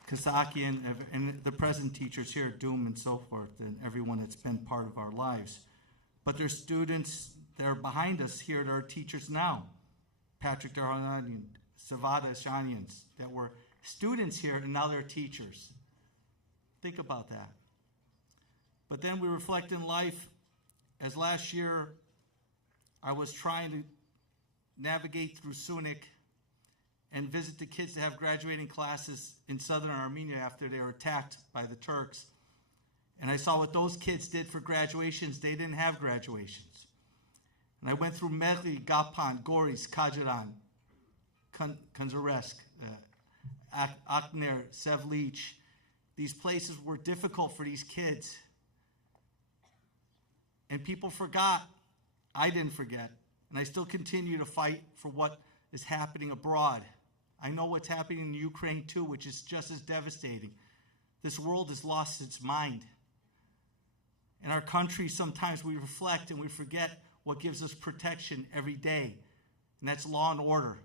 Kasakian, and the present teachers here, Doom and so forth, and everyone that's been part of our lives. But there's students that are behind us here that are teachers now. Patrick Darhananian, Savada Shanians, that were students here and now they're teachers. Think about that. But then we reflect in life, as last year I was trying to navigate through Sunik and visit the kids that have graduating classes in southern Armenia after they were attacked by the Turks. And I saw what those kids did for graduations. They didn't have graduations. And I went through Mehri, Gapan, Goris, Kajaran, Kanzaresk, Akner, Sevlich. These places were difficult for these kids. And people forgot. I didn't forget. And I still continue to fight for what is happening abroad. I know what's happening in Ukraine too, which is just as devastating. This world has lost its mind. In our country, sometimes we reflect and we forget what gives us protection every day, and that's law and order.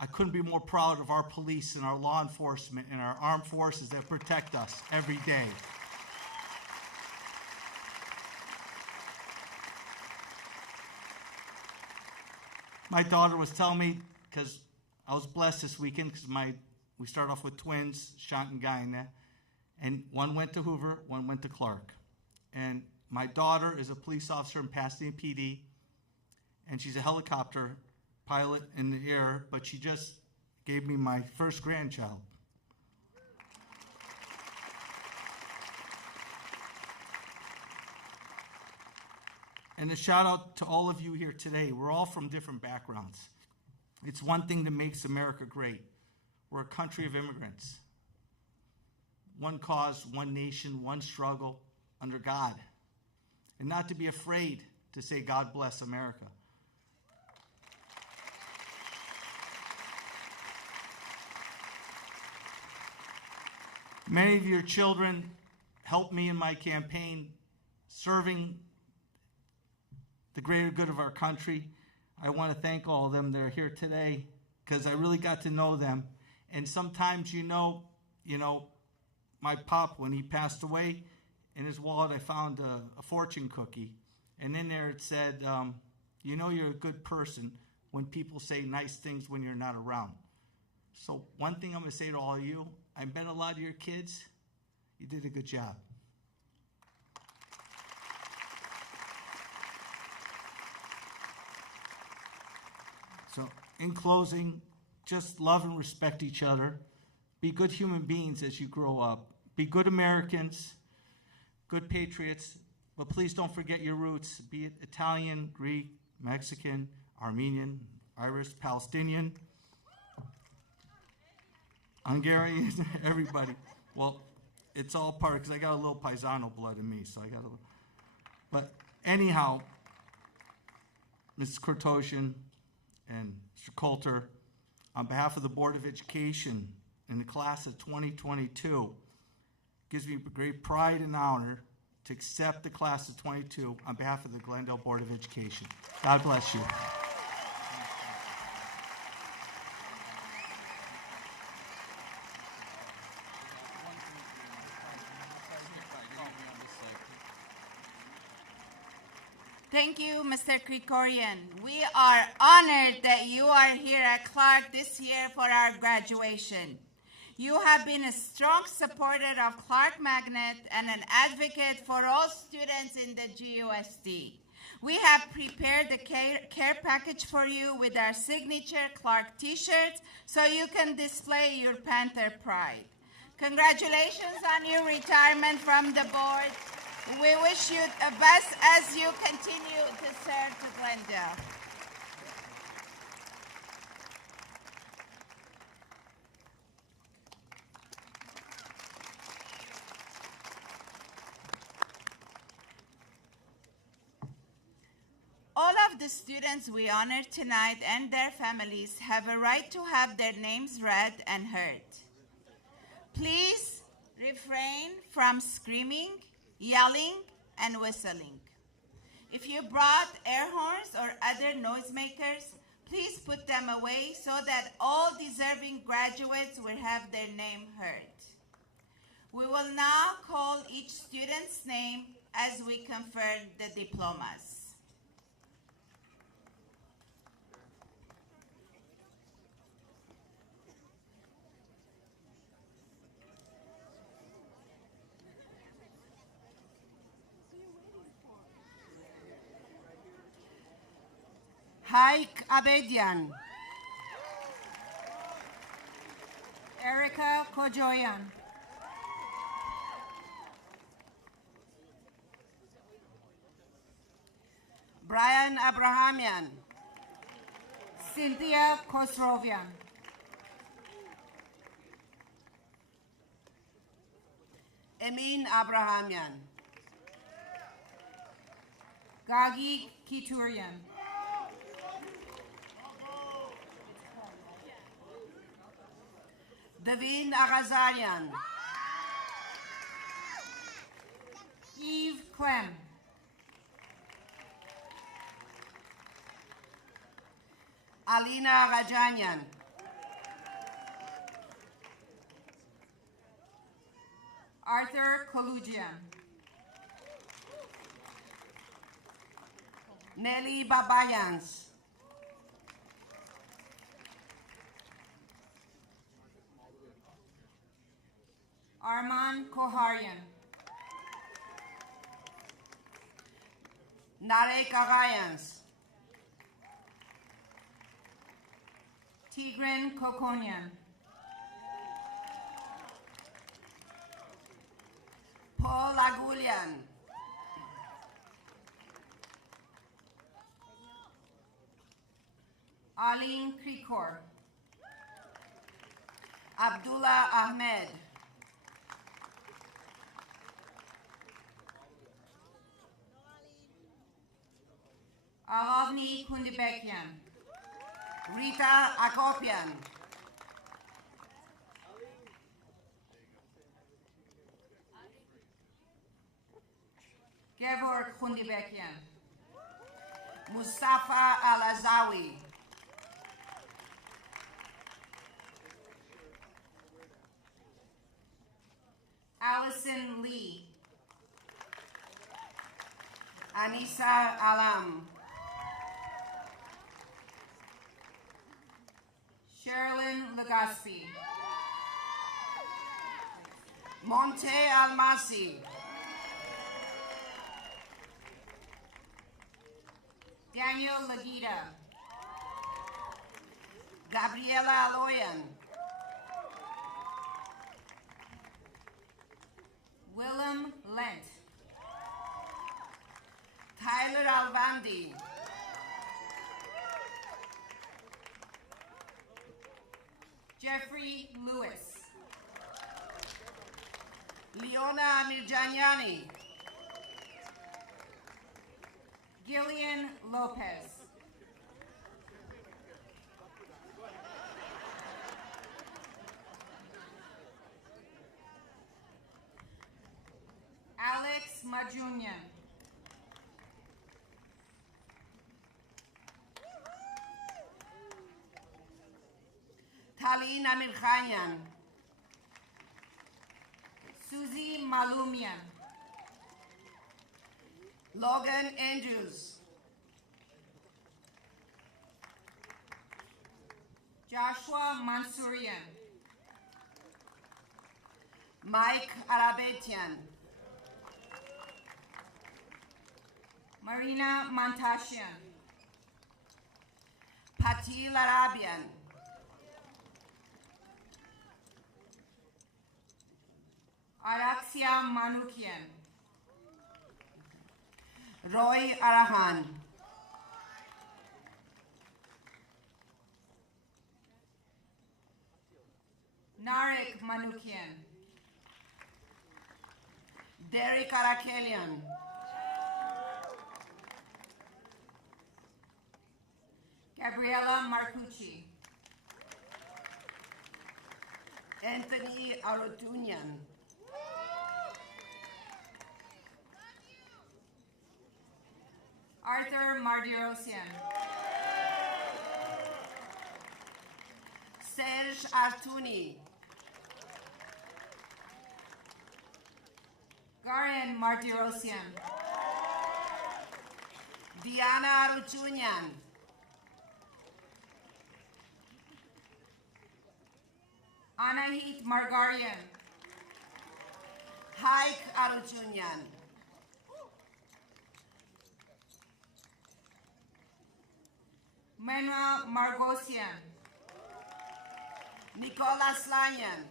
I couldn't be more proud of our police and our law enforcement and our armed forces that protect us every day. My daughter was telling me, because I was blessed this weekend, because we started off with twins, Shant and Gaina, and one went to Hoover, one went to Clark. And my daughter is a police officer in Pasadena PD, and she's a helicopter pilot in the air, but she just gave me my first grandchild. And a shout out to all of you here today. We're all from different backgrounds. It's one thing that makes America great. We're a country of immigrants. One cause, one nation, one struggle under God. And not to be afraid to say, God bless America. Many of your children helped me in my campaign serving the greater good of our country. I want to thank all of them that are here today because I really got to know them. And sometimes, you know, my pop, when he passed away, in his wallet I found a fortune cookie. And in there it said, you know you're a good person when people say nice things when you're not around. So one thing I'm going to say to all of you, I bet a lot of your kids, you did a good job. So in closing, just love and respect each other. Be good human beings as you grow up. Be good Americans, good patriots, but please don't forget your roots. Be it Italian, Greek, Mexican, Armenian, Irish, Palestinian, Hungarian, everybody. Well, it's all part, because I got a little Paisano blood in me, so I got a little. But anyhow, Mrs. Kortosian and Mr. Coulter, on behalf of the Board of Education in the class of 2022, gives me great pride and honor to accept the class of 22 on behalf of the Glendale Board of Education. God bless you. Thank you, Mr. Krikorian. We are honored that you are here at Clark this year for our graduation. You have been a strong supporter of Clark Magnet and an advocate for all students in the GUSD. We have prepared the care package for you with our signature Clark t-shirts so you can display your Panther pride. Congratulations on your retirement from the board. We wish you the best as you continue to serve to Glendale. All of the students we honor tonight and their families have a right to have their names read and heard. Please refrain from screaming, yelling, and whistling. If you brought air horns or other noisemakers, please put them away so that all deserving graduates will have their name heard. We will now call each student's name as we confer the diplomas. Haik Abedian. Erica Kojoyan. Brian Abrahamian. Cynthia Kosrovian. Emin Abrahamian. Gagi Kiturian. Davin Agazarian. Eve Clem. Alina Rajanian. Arthur Kolujian. Nelly Babayans. Arman Koharian. Narek Agayans. Tigran Kokonian. Paul Agulian. Aline Krikor. Abdullah Ahmed. Alavni Kundibekian. Rita Akopian. Gevor Kundibekian. Mustafa Al-Azawi. Allison Lee. Anissa Alam. Sherilyn Legaspi. Monte Almasi. Daniel Lagita. Gabriela Aloyan. Willem Lent. Tyler Alvandi. Jeffrey Lewis. Leona Mirjaniani. Gillian Lopez. Alex Majunian. Talin Amirkhanyan. Susie Malumian. Logan Andrews. Joshua Mansourian. Mike Arabetian. Marina Montashian. Patil Arabian. Araxia Manukian. Roy Arahan. Narek Manukian. Derek Arakelian. Gabriela Marcucci. Anthony Arotunian. Arthur Mardirosian. Serge Artuni. Garin Mardirosian. Diana Aruchunian. Anahit Margarian. Haik Aruchunian. Manuel Margosian. Nicolas Lanyan.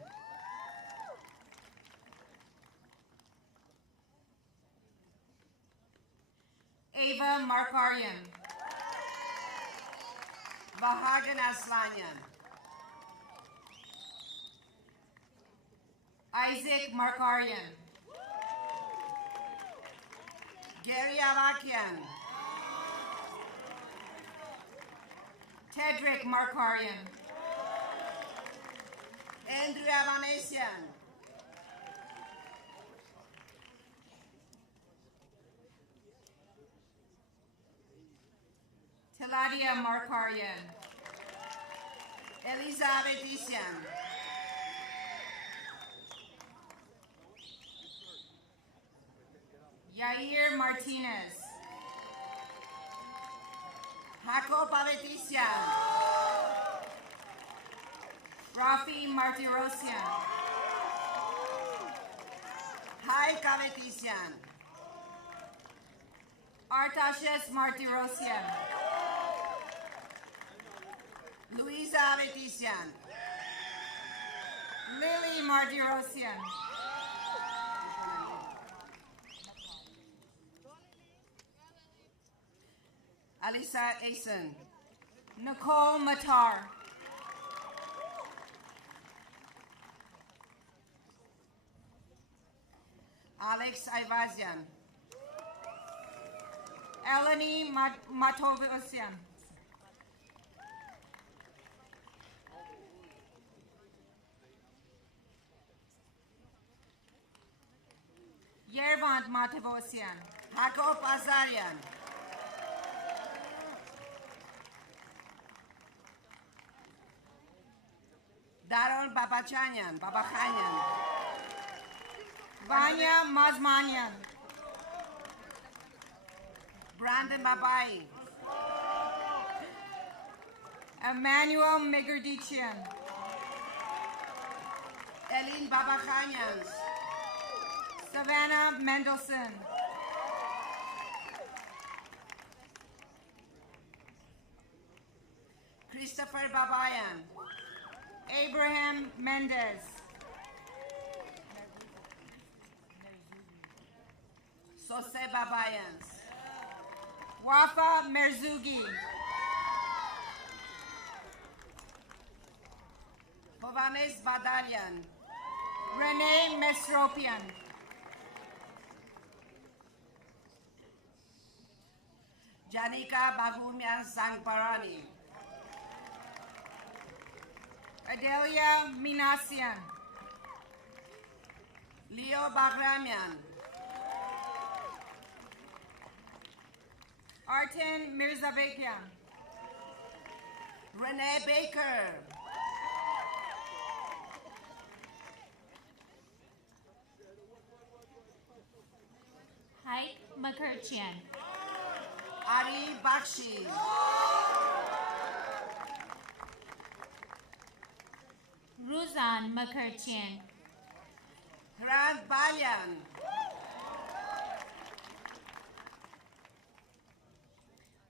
Ava Markarian. Vahagan Aslanyan. Isaac Markarian. Gary Avakian. Tedrick Markarian. Andrew Avanesian. Tiladia Markarian. Elizabeth Isian. Yair Martinez. Jacob Avetisian. Rafi Martirosian. Haik Avetisian. Artashes Martirosian. Luisa Avetisian. Lily Martirosian. Alisa Asen. Nicole Matar. Alex Ivazian. Eleni Matovosian. Yervant Matovosian. Jacob Azarian. Darol Babachanyan. Vanya Mazmanyan. Brandon Babai. Emmanuel Migardichian. Elin Babachanyans. Savannah Mendelson. Christopher Babayan. Abraham Mendez. Jose Babayans. Wafa Merzugi. Hovannes Badalian. Renee Mesropian. Janika Bagumian Sangparani. Adelia Minasian. Leo Bagramian. Arten Mirzabekian. Renee Baker. Haik Makurchian. Ari Bakshi. Ruzan Makurchian. Grant Balian.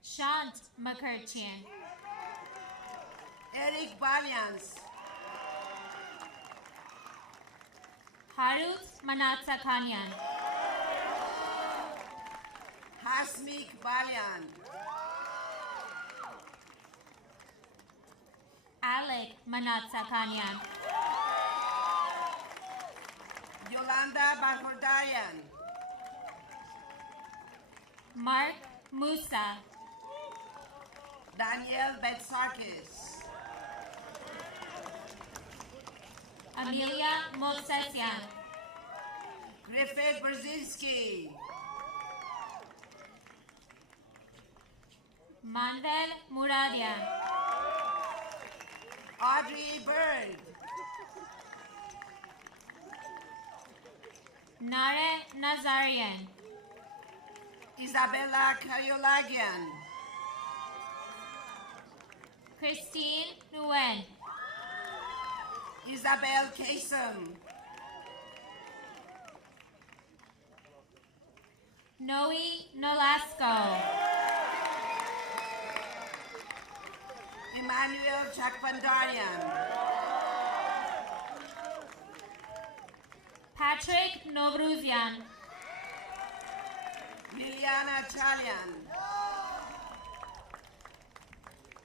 Shant Makurchian. Eric Balians. Harut Manatsakanyan. Hasmik Balian. Alec Manatsakanyan. Yolanda Bakordarian. Mark Musa. Daniel Betsarkis. Amelia Mosesian. Griffith Brzezinski. Manuel Muradian. Audrey Bird. Nare Nazarian. Isabella Kayolagian. Christine Nguyen. Isabel Kasem. Noe Nolasco. Emmanuel Chakpandarian. Patrick Novruzian. Liliana Chalian.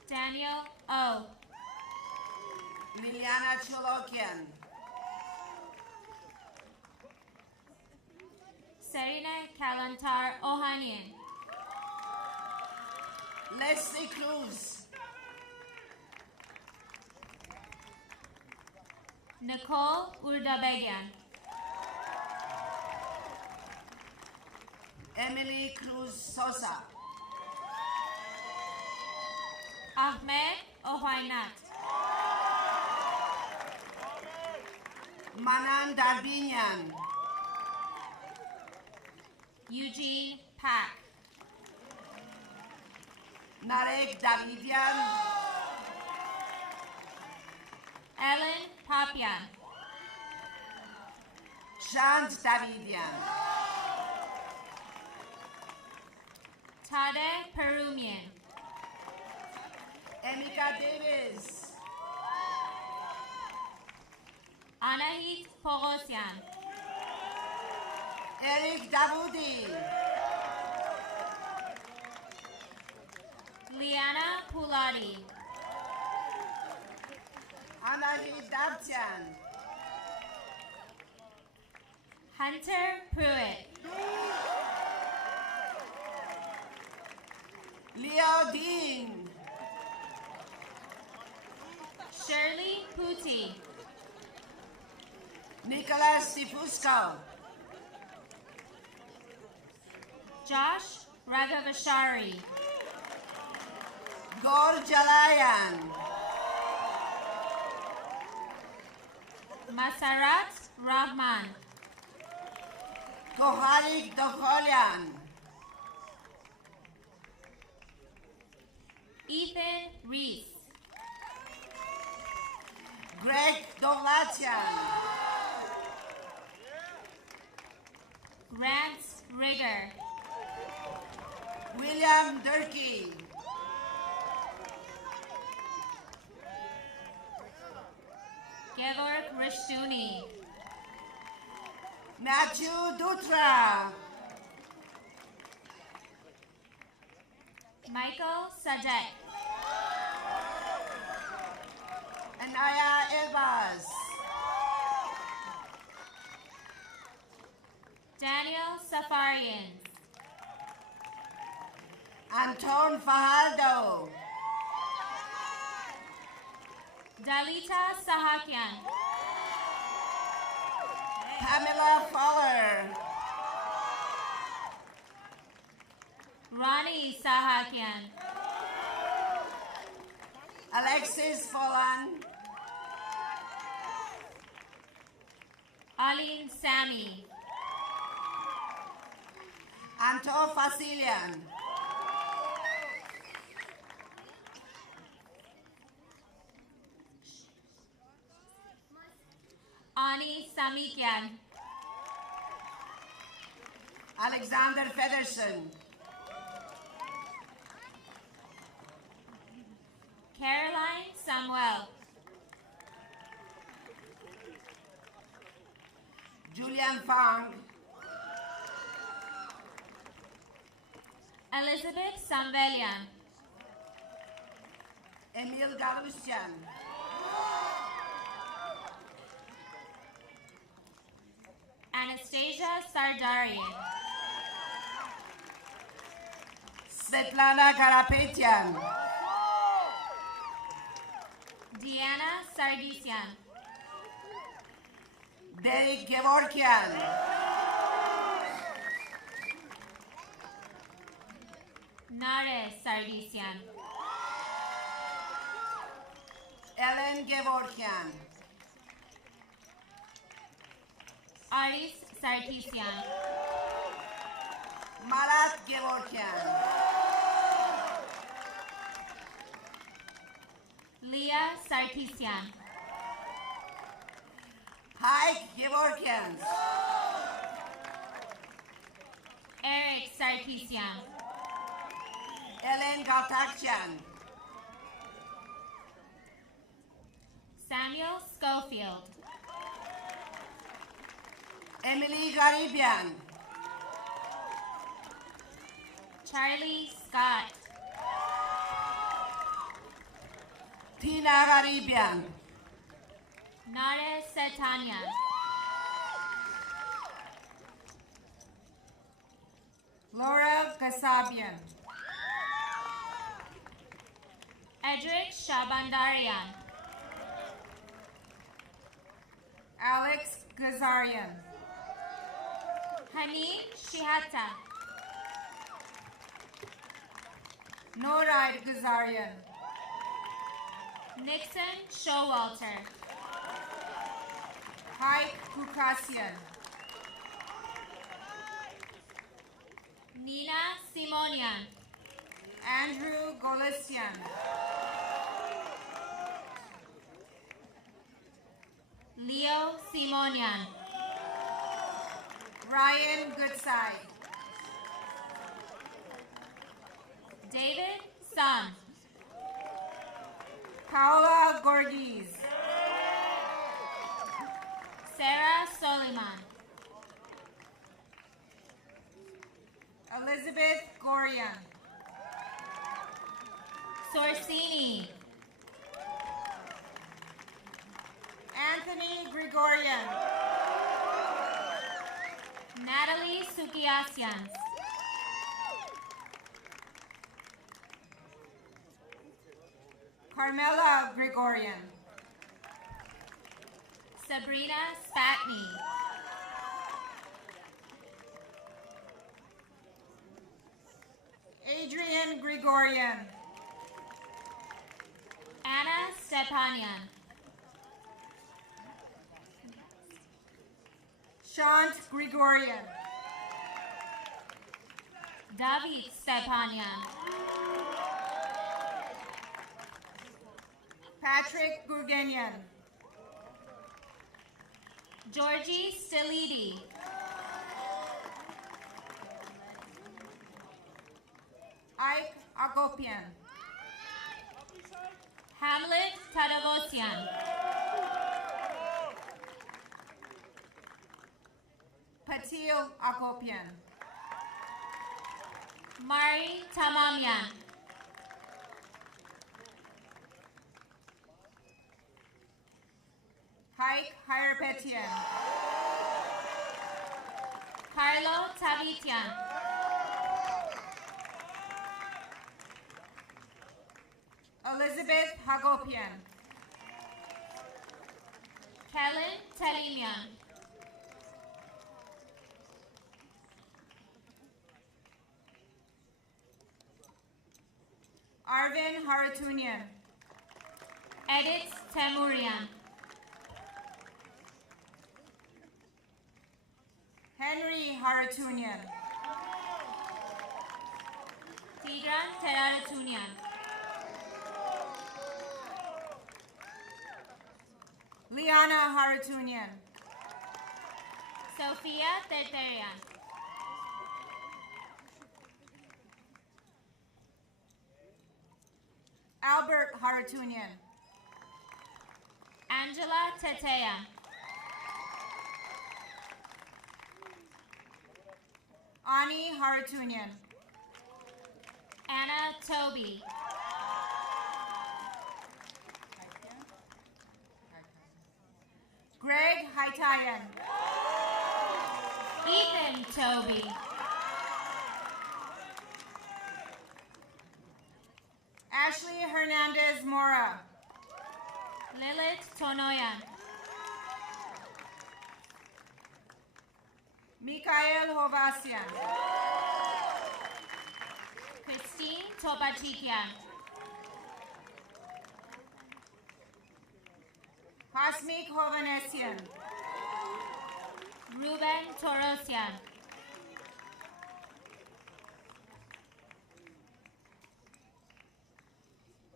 Daniel O. Liliana Cholokian. Serena Kalantar Ohanian. Leslie Cruz. Nicole Urdabegian. Emily Cruz Sosa. Ahmed Ohainat. Manan Darbinian. Eugene Pack. Narek Davidian. Ellen Papian. Shant Davidian. Tade Perumian. Emika Davis. Anahit Pogosian. Eric Davoudi. Liana Pulati. Anahit Dabtian. Hunter Pruitt. Leo Dean. Shirley Puti. Nicholas Sifusco. Josh Ragavashari. Gor Jalayan. Masarat Rahman. Kohalik Dokholian. Ethan Reese. Greg Dolatian. Grant Rigger. William Durkee. Georg Rishtuni. Matthew Dutra. Michael Sadek. Anaya Elbaz. Daniel Safarians. Anton Fajaldo. Dalita Sahakian. Pamela Fowler. Ronnie Sahakian. Alexis Folan. Aline Sami. Anto Fasilian. Ani Samikian. Alexander Federson. Caroline Samuel. Julian Fang. Elizabeth Samvelian. Emil Galusyan. Anastasia Sardarian. Svetlana Karapetyan. Deanna Sardisian. Derek Gevorkian. Nare Sardisian. Ellen Gevorkian. Aris Sarkisian. Marat Gevorkian. Leah Sarkisian. Haik Gevorkian. Eric Sarkisian. Ellen Galtakyan. Samuel Schofield. Emily Garibian. Charlie Scott. Tina Garibian. Nare Setanian. Laura Kasabian. Edric Shabandarian. Alex Gazarian. Hani Shihata. Noraid Gazarian. Nixon Showalter. Haik Kukasian. Nina Simonian. Andrew Golesian. Leo Simonian. Ryan Goodside. David Sun. Paula Gorgies. Sarah Soliman. Elizabeth Gorian. Sorsini. Anthony Gregorian. Natalie Sukiasians. Carmela Gregorian. Sabrina Spatney. Adrian Gregorian. Anna Stepanian. Shant Gregorian. David Stepanian. Patrick Gurganian. Georgie Stilidi. Ike Agopian. Hamlet Tadavosian. Patil Agopian. Mari Tamamian. Haik Hirepetian. Carlo Tavitian. Elizabeth Hagopian. Kellen Telimian. Arvin Haratunian. Edith Temurian. Henry Haratunian. Tigran Teraratunian. Liana Haratunian. Sofia Terterian. Albert Haratunian. Angela Tetean. Ani Haratunian. Anna Toby. Greg Haitayan. Ethan Toby. Ashley Hernandez Mora. Lilith Tonoyan. Mikhail Hovasian. Christine Topachikian. Hasmik Hovanesian. Ruben Torosian.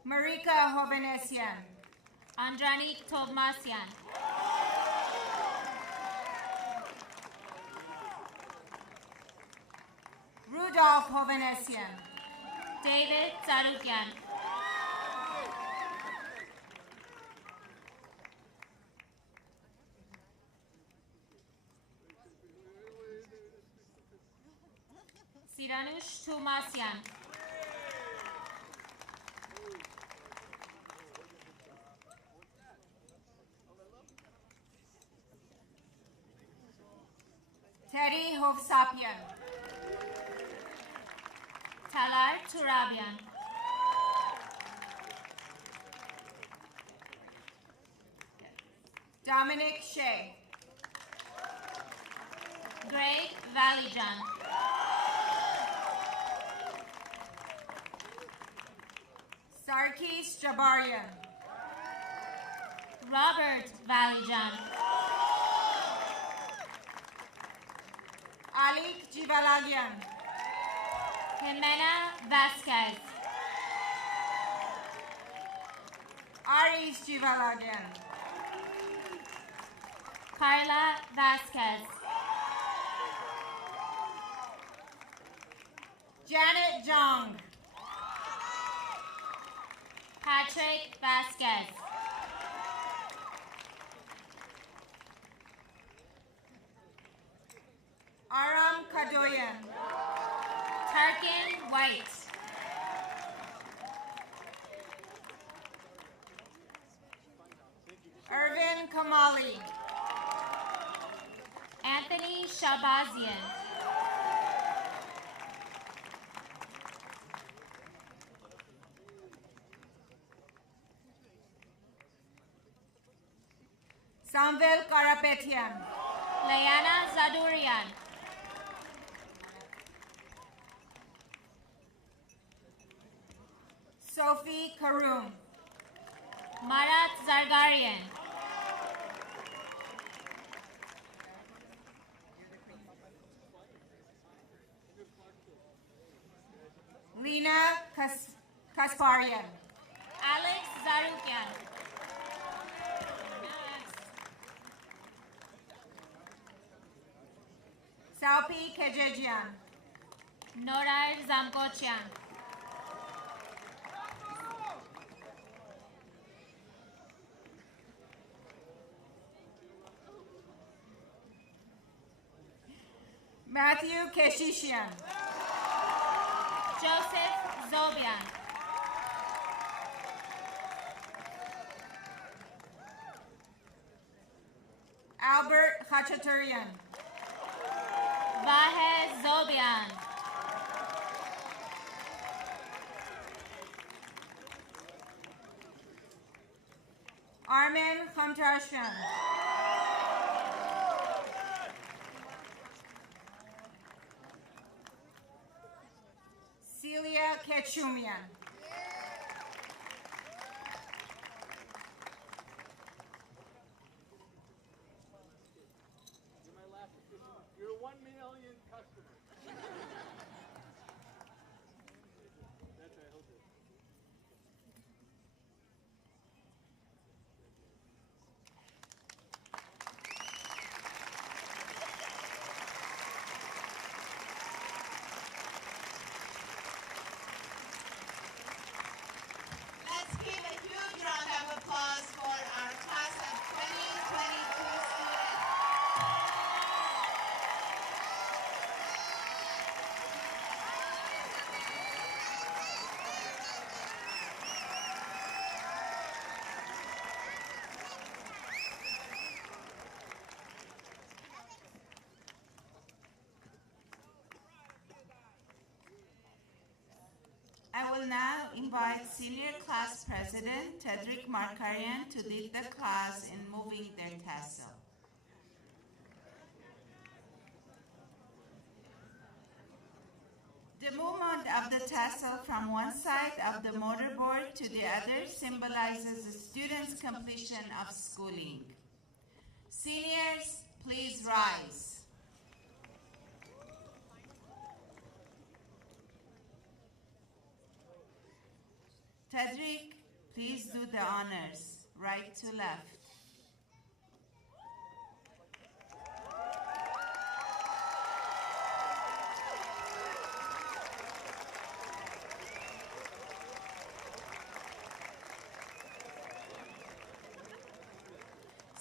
Marika Hovanesian. Andranik Tovmasian. Rudolph Hovanesian. David Sarukian. Siranush Tumasian. Teddy Hovsapian. Talar Turabian. Dominic Shea. Greg Valijan. Sarkis Jabarian. Robert Valijan. Alik Jivalagian. Jimena Vasquez. Aris Jivalagian. Carla Vasquez. Janet Jong. Patrick Vasquez. Aram Kadoyan. Tarkin White. Irvin Kamali. Anthony Shabazian. Samvel Karapetian. Leana Zadurian. Sophie Karoum. Marat Zargarian. Lena Kasparian. Alex Zarukian. Salpi Kejejian. Norar Zamkochian. Matthew Keshishian. Joseph Zobian. Kachaturian. Vahe Zobian. Armin Khamtashian. Celia Ketchumian. You're 1 million customers. That's right, hold it. Let's give a huge round of applause for our class of 2022 students. I will now invite Senior Class President Tedrick Markarian to lead the class in moving their tassel. The movement of the tassel from one side of the motorboard to the other symbolizes the student's completion of schooling. Seniors, please rise. Tedrick, please do the honors, right to left.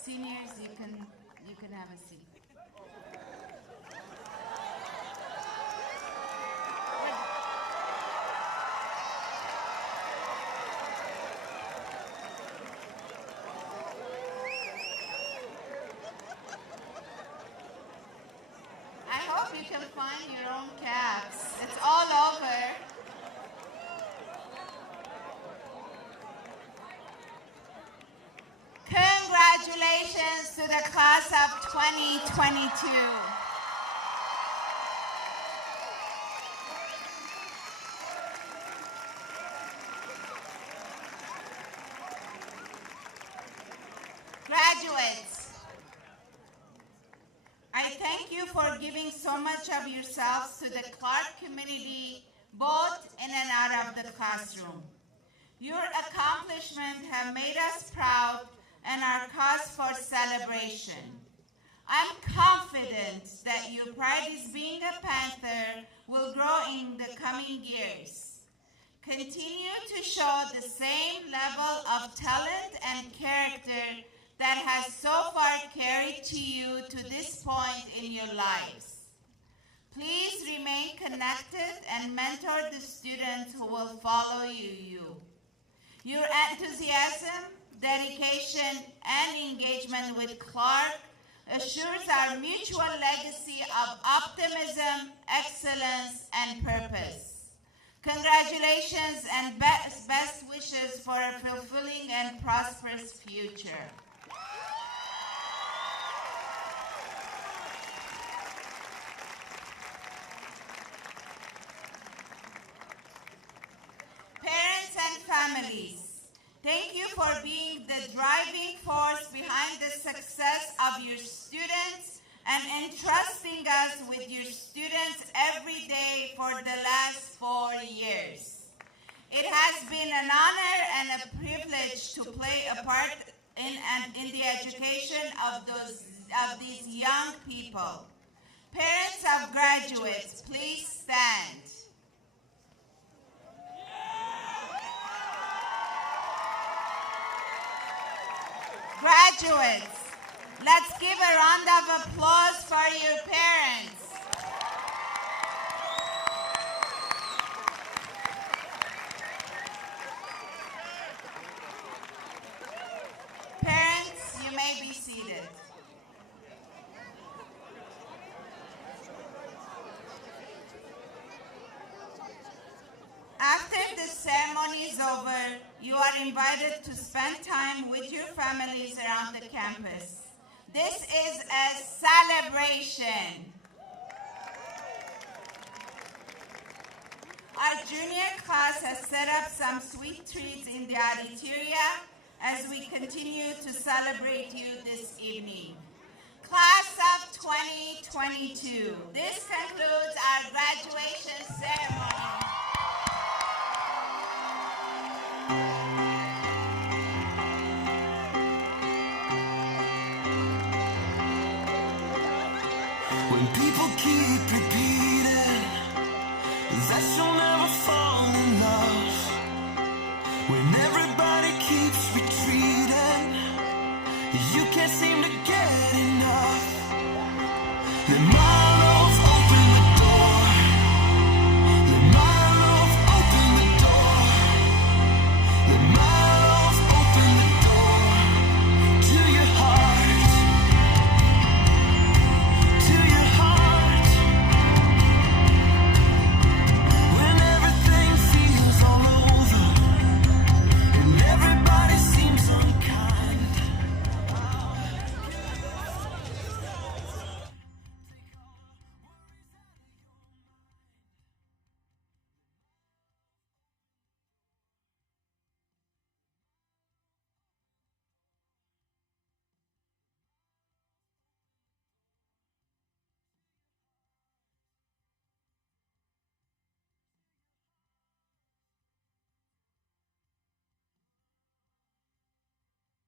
Seniors, you can have a seat. I hope you can find your own caps. It's all over. Congratulations to the class of 2022. Graduates, I thank you for giving so much of yourselves to the Clark community, both in and out of the classroom. Your accomplishments have made us proud and are cause for celebration. I'm confident that your pride in being a Panther will grow in the coming years. Continue to show the same level of talent and character that has so far carried to you to this point in your lives. Please remain connected and mentor the students who will follow you. Your enthusiasm, dedication, and engagement with Clark assures our mutual legacy of optimism, excellence, and purpose. Congratulations and best wishes for a fulfilling and prosperous future. Parents and families, thank you for being the driving force behind the success of your students and entrusting us with your students every day for the last 4 years. It has been an honor and a privilege to play a part in the education of these young people. Parents of graduates, please stand. Graduates, let's give a round of applause for your parents. Parents, you may be seated. ceremony is over, you are invited to spend time with your families around the campus. This is a celebration. Our junior class has set up some sweet treats in the auditoria as we continue to celebrate you this evening. Class of 2022, this concludes our graduation ceremony. When people keep repeating, that's all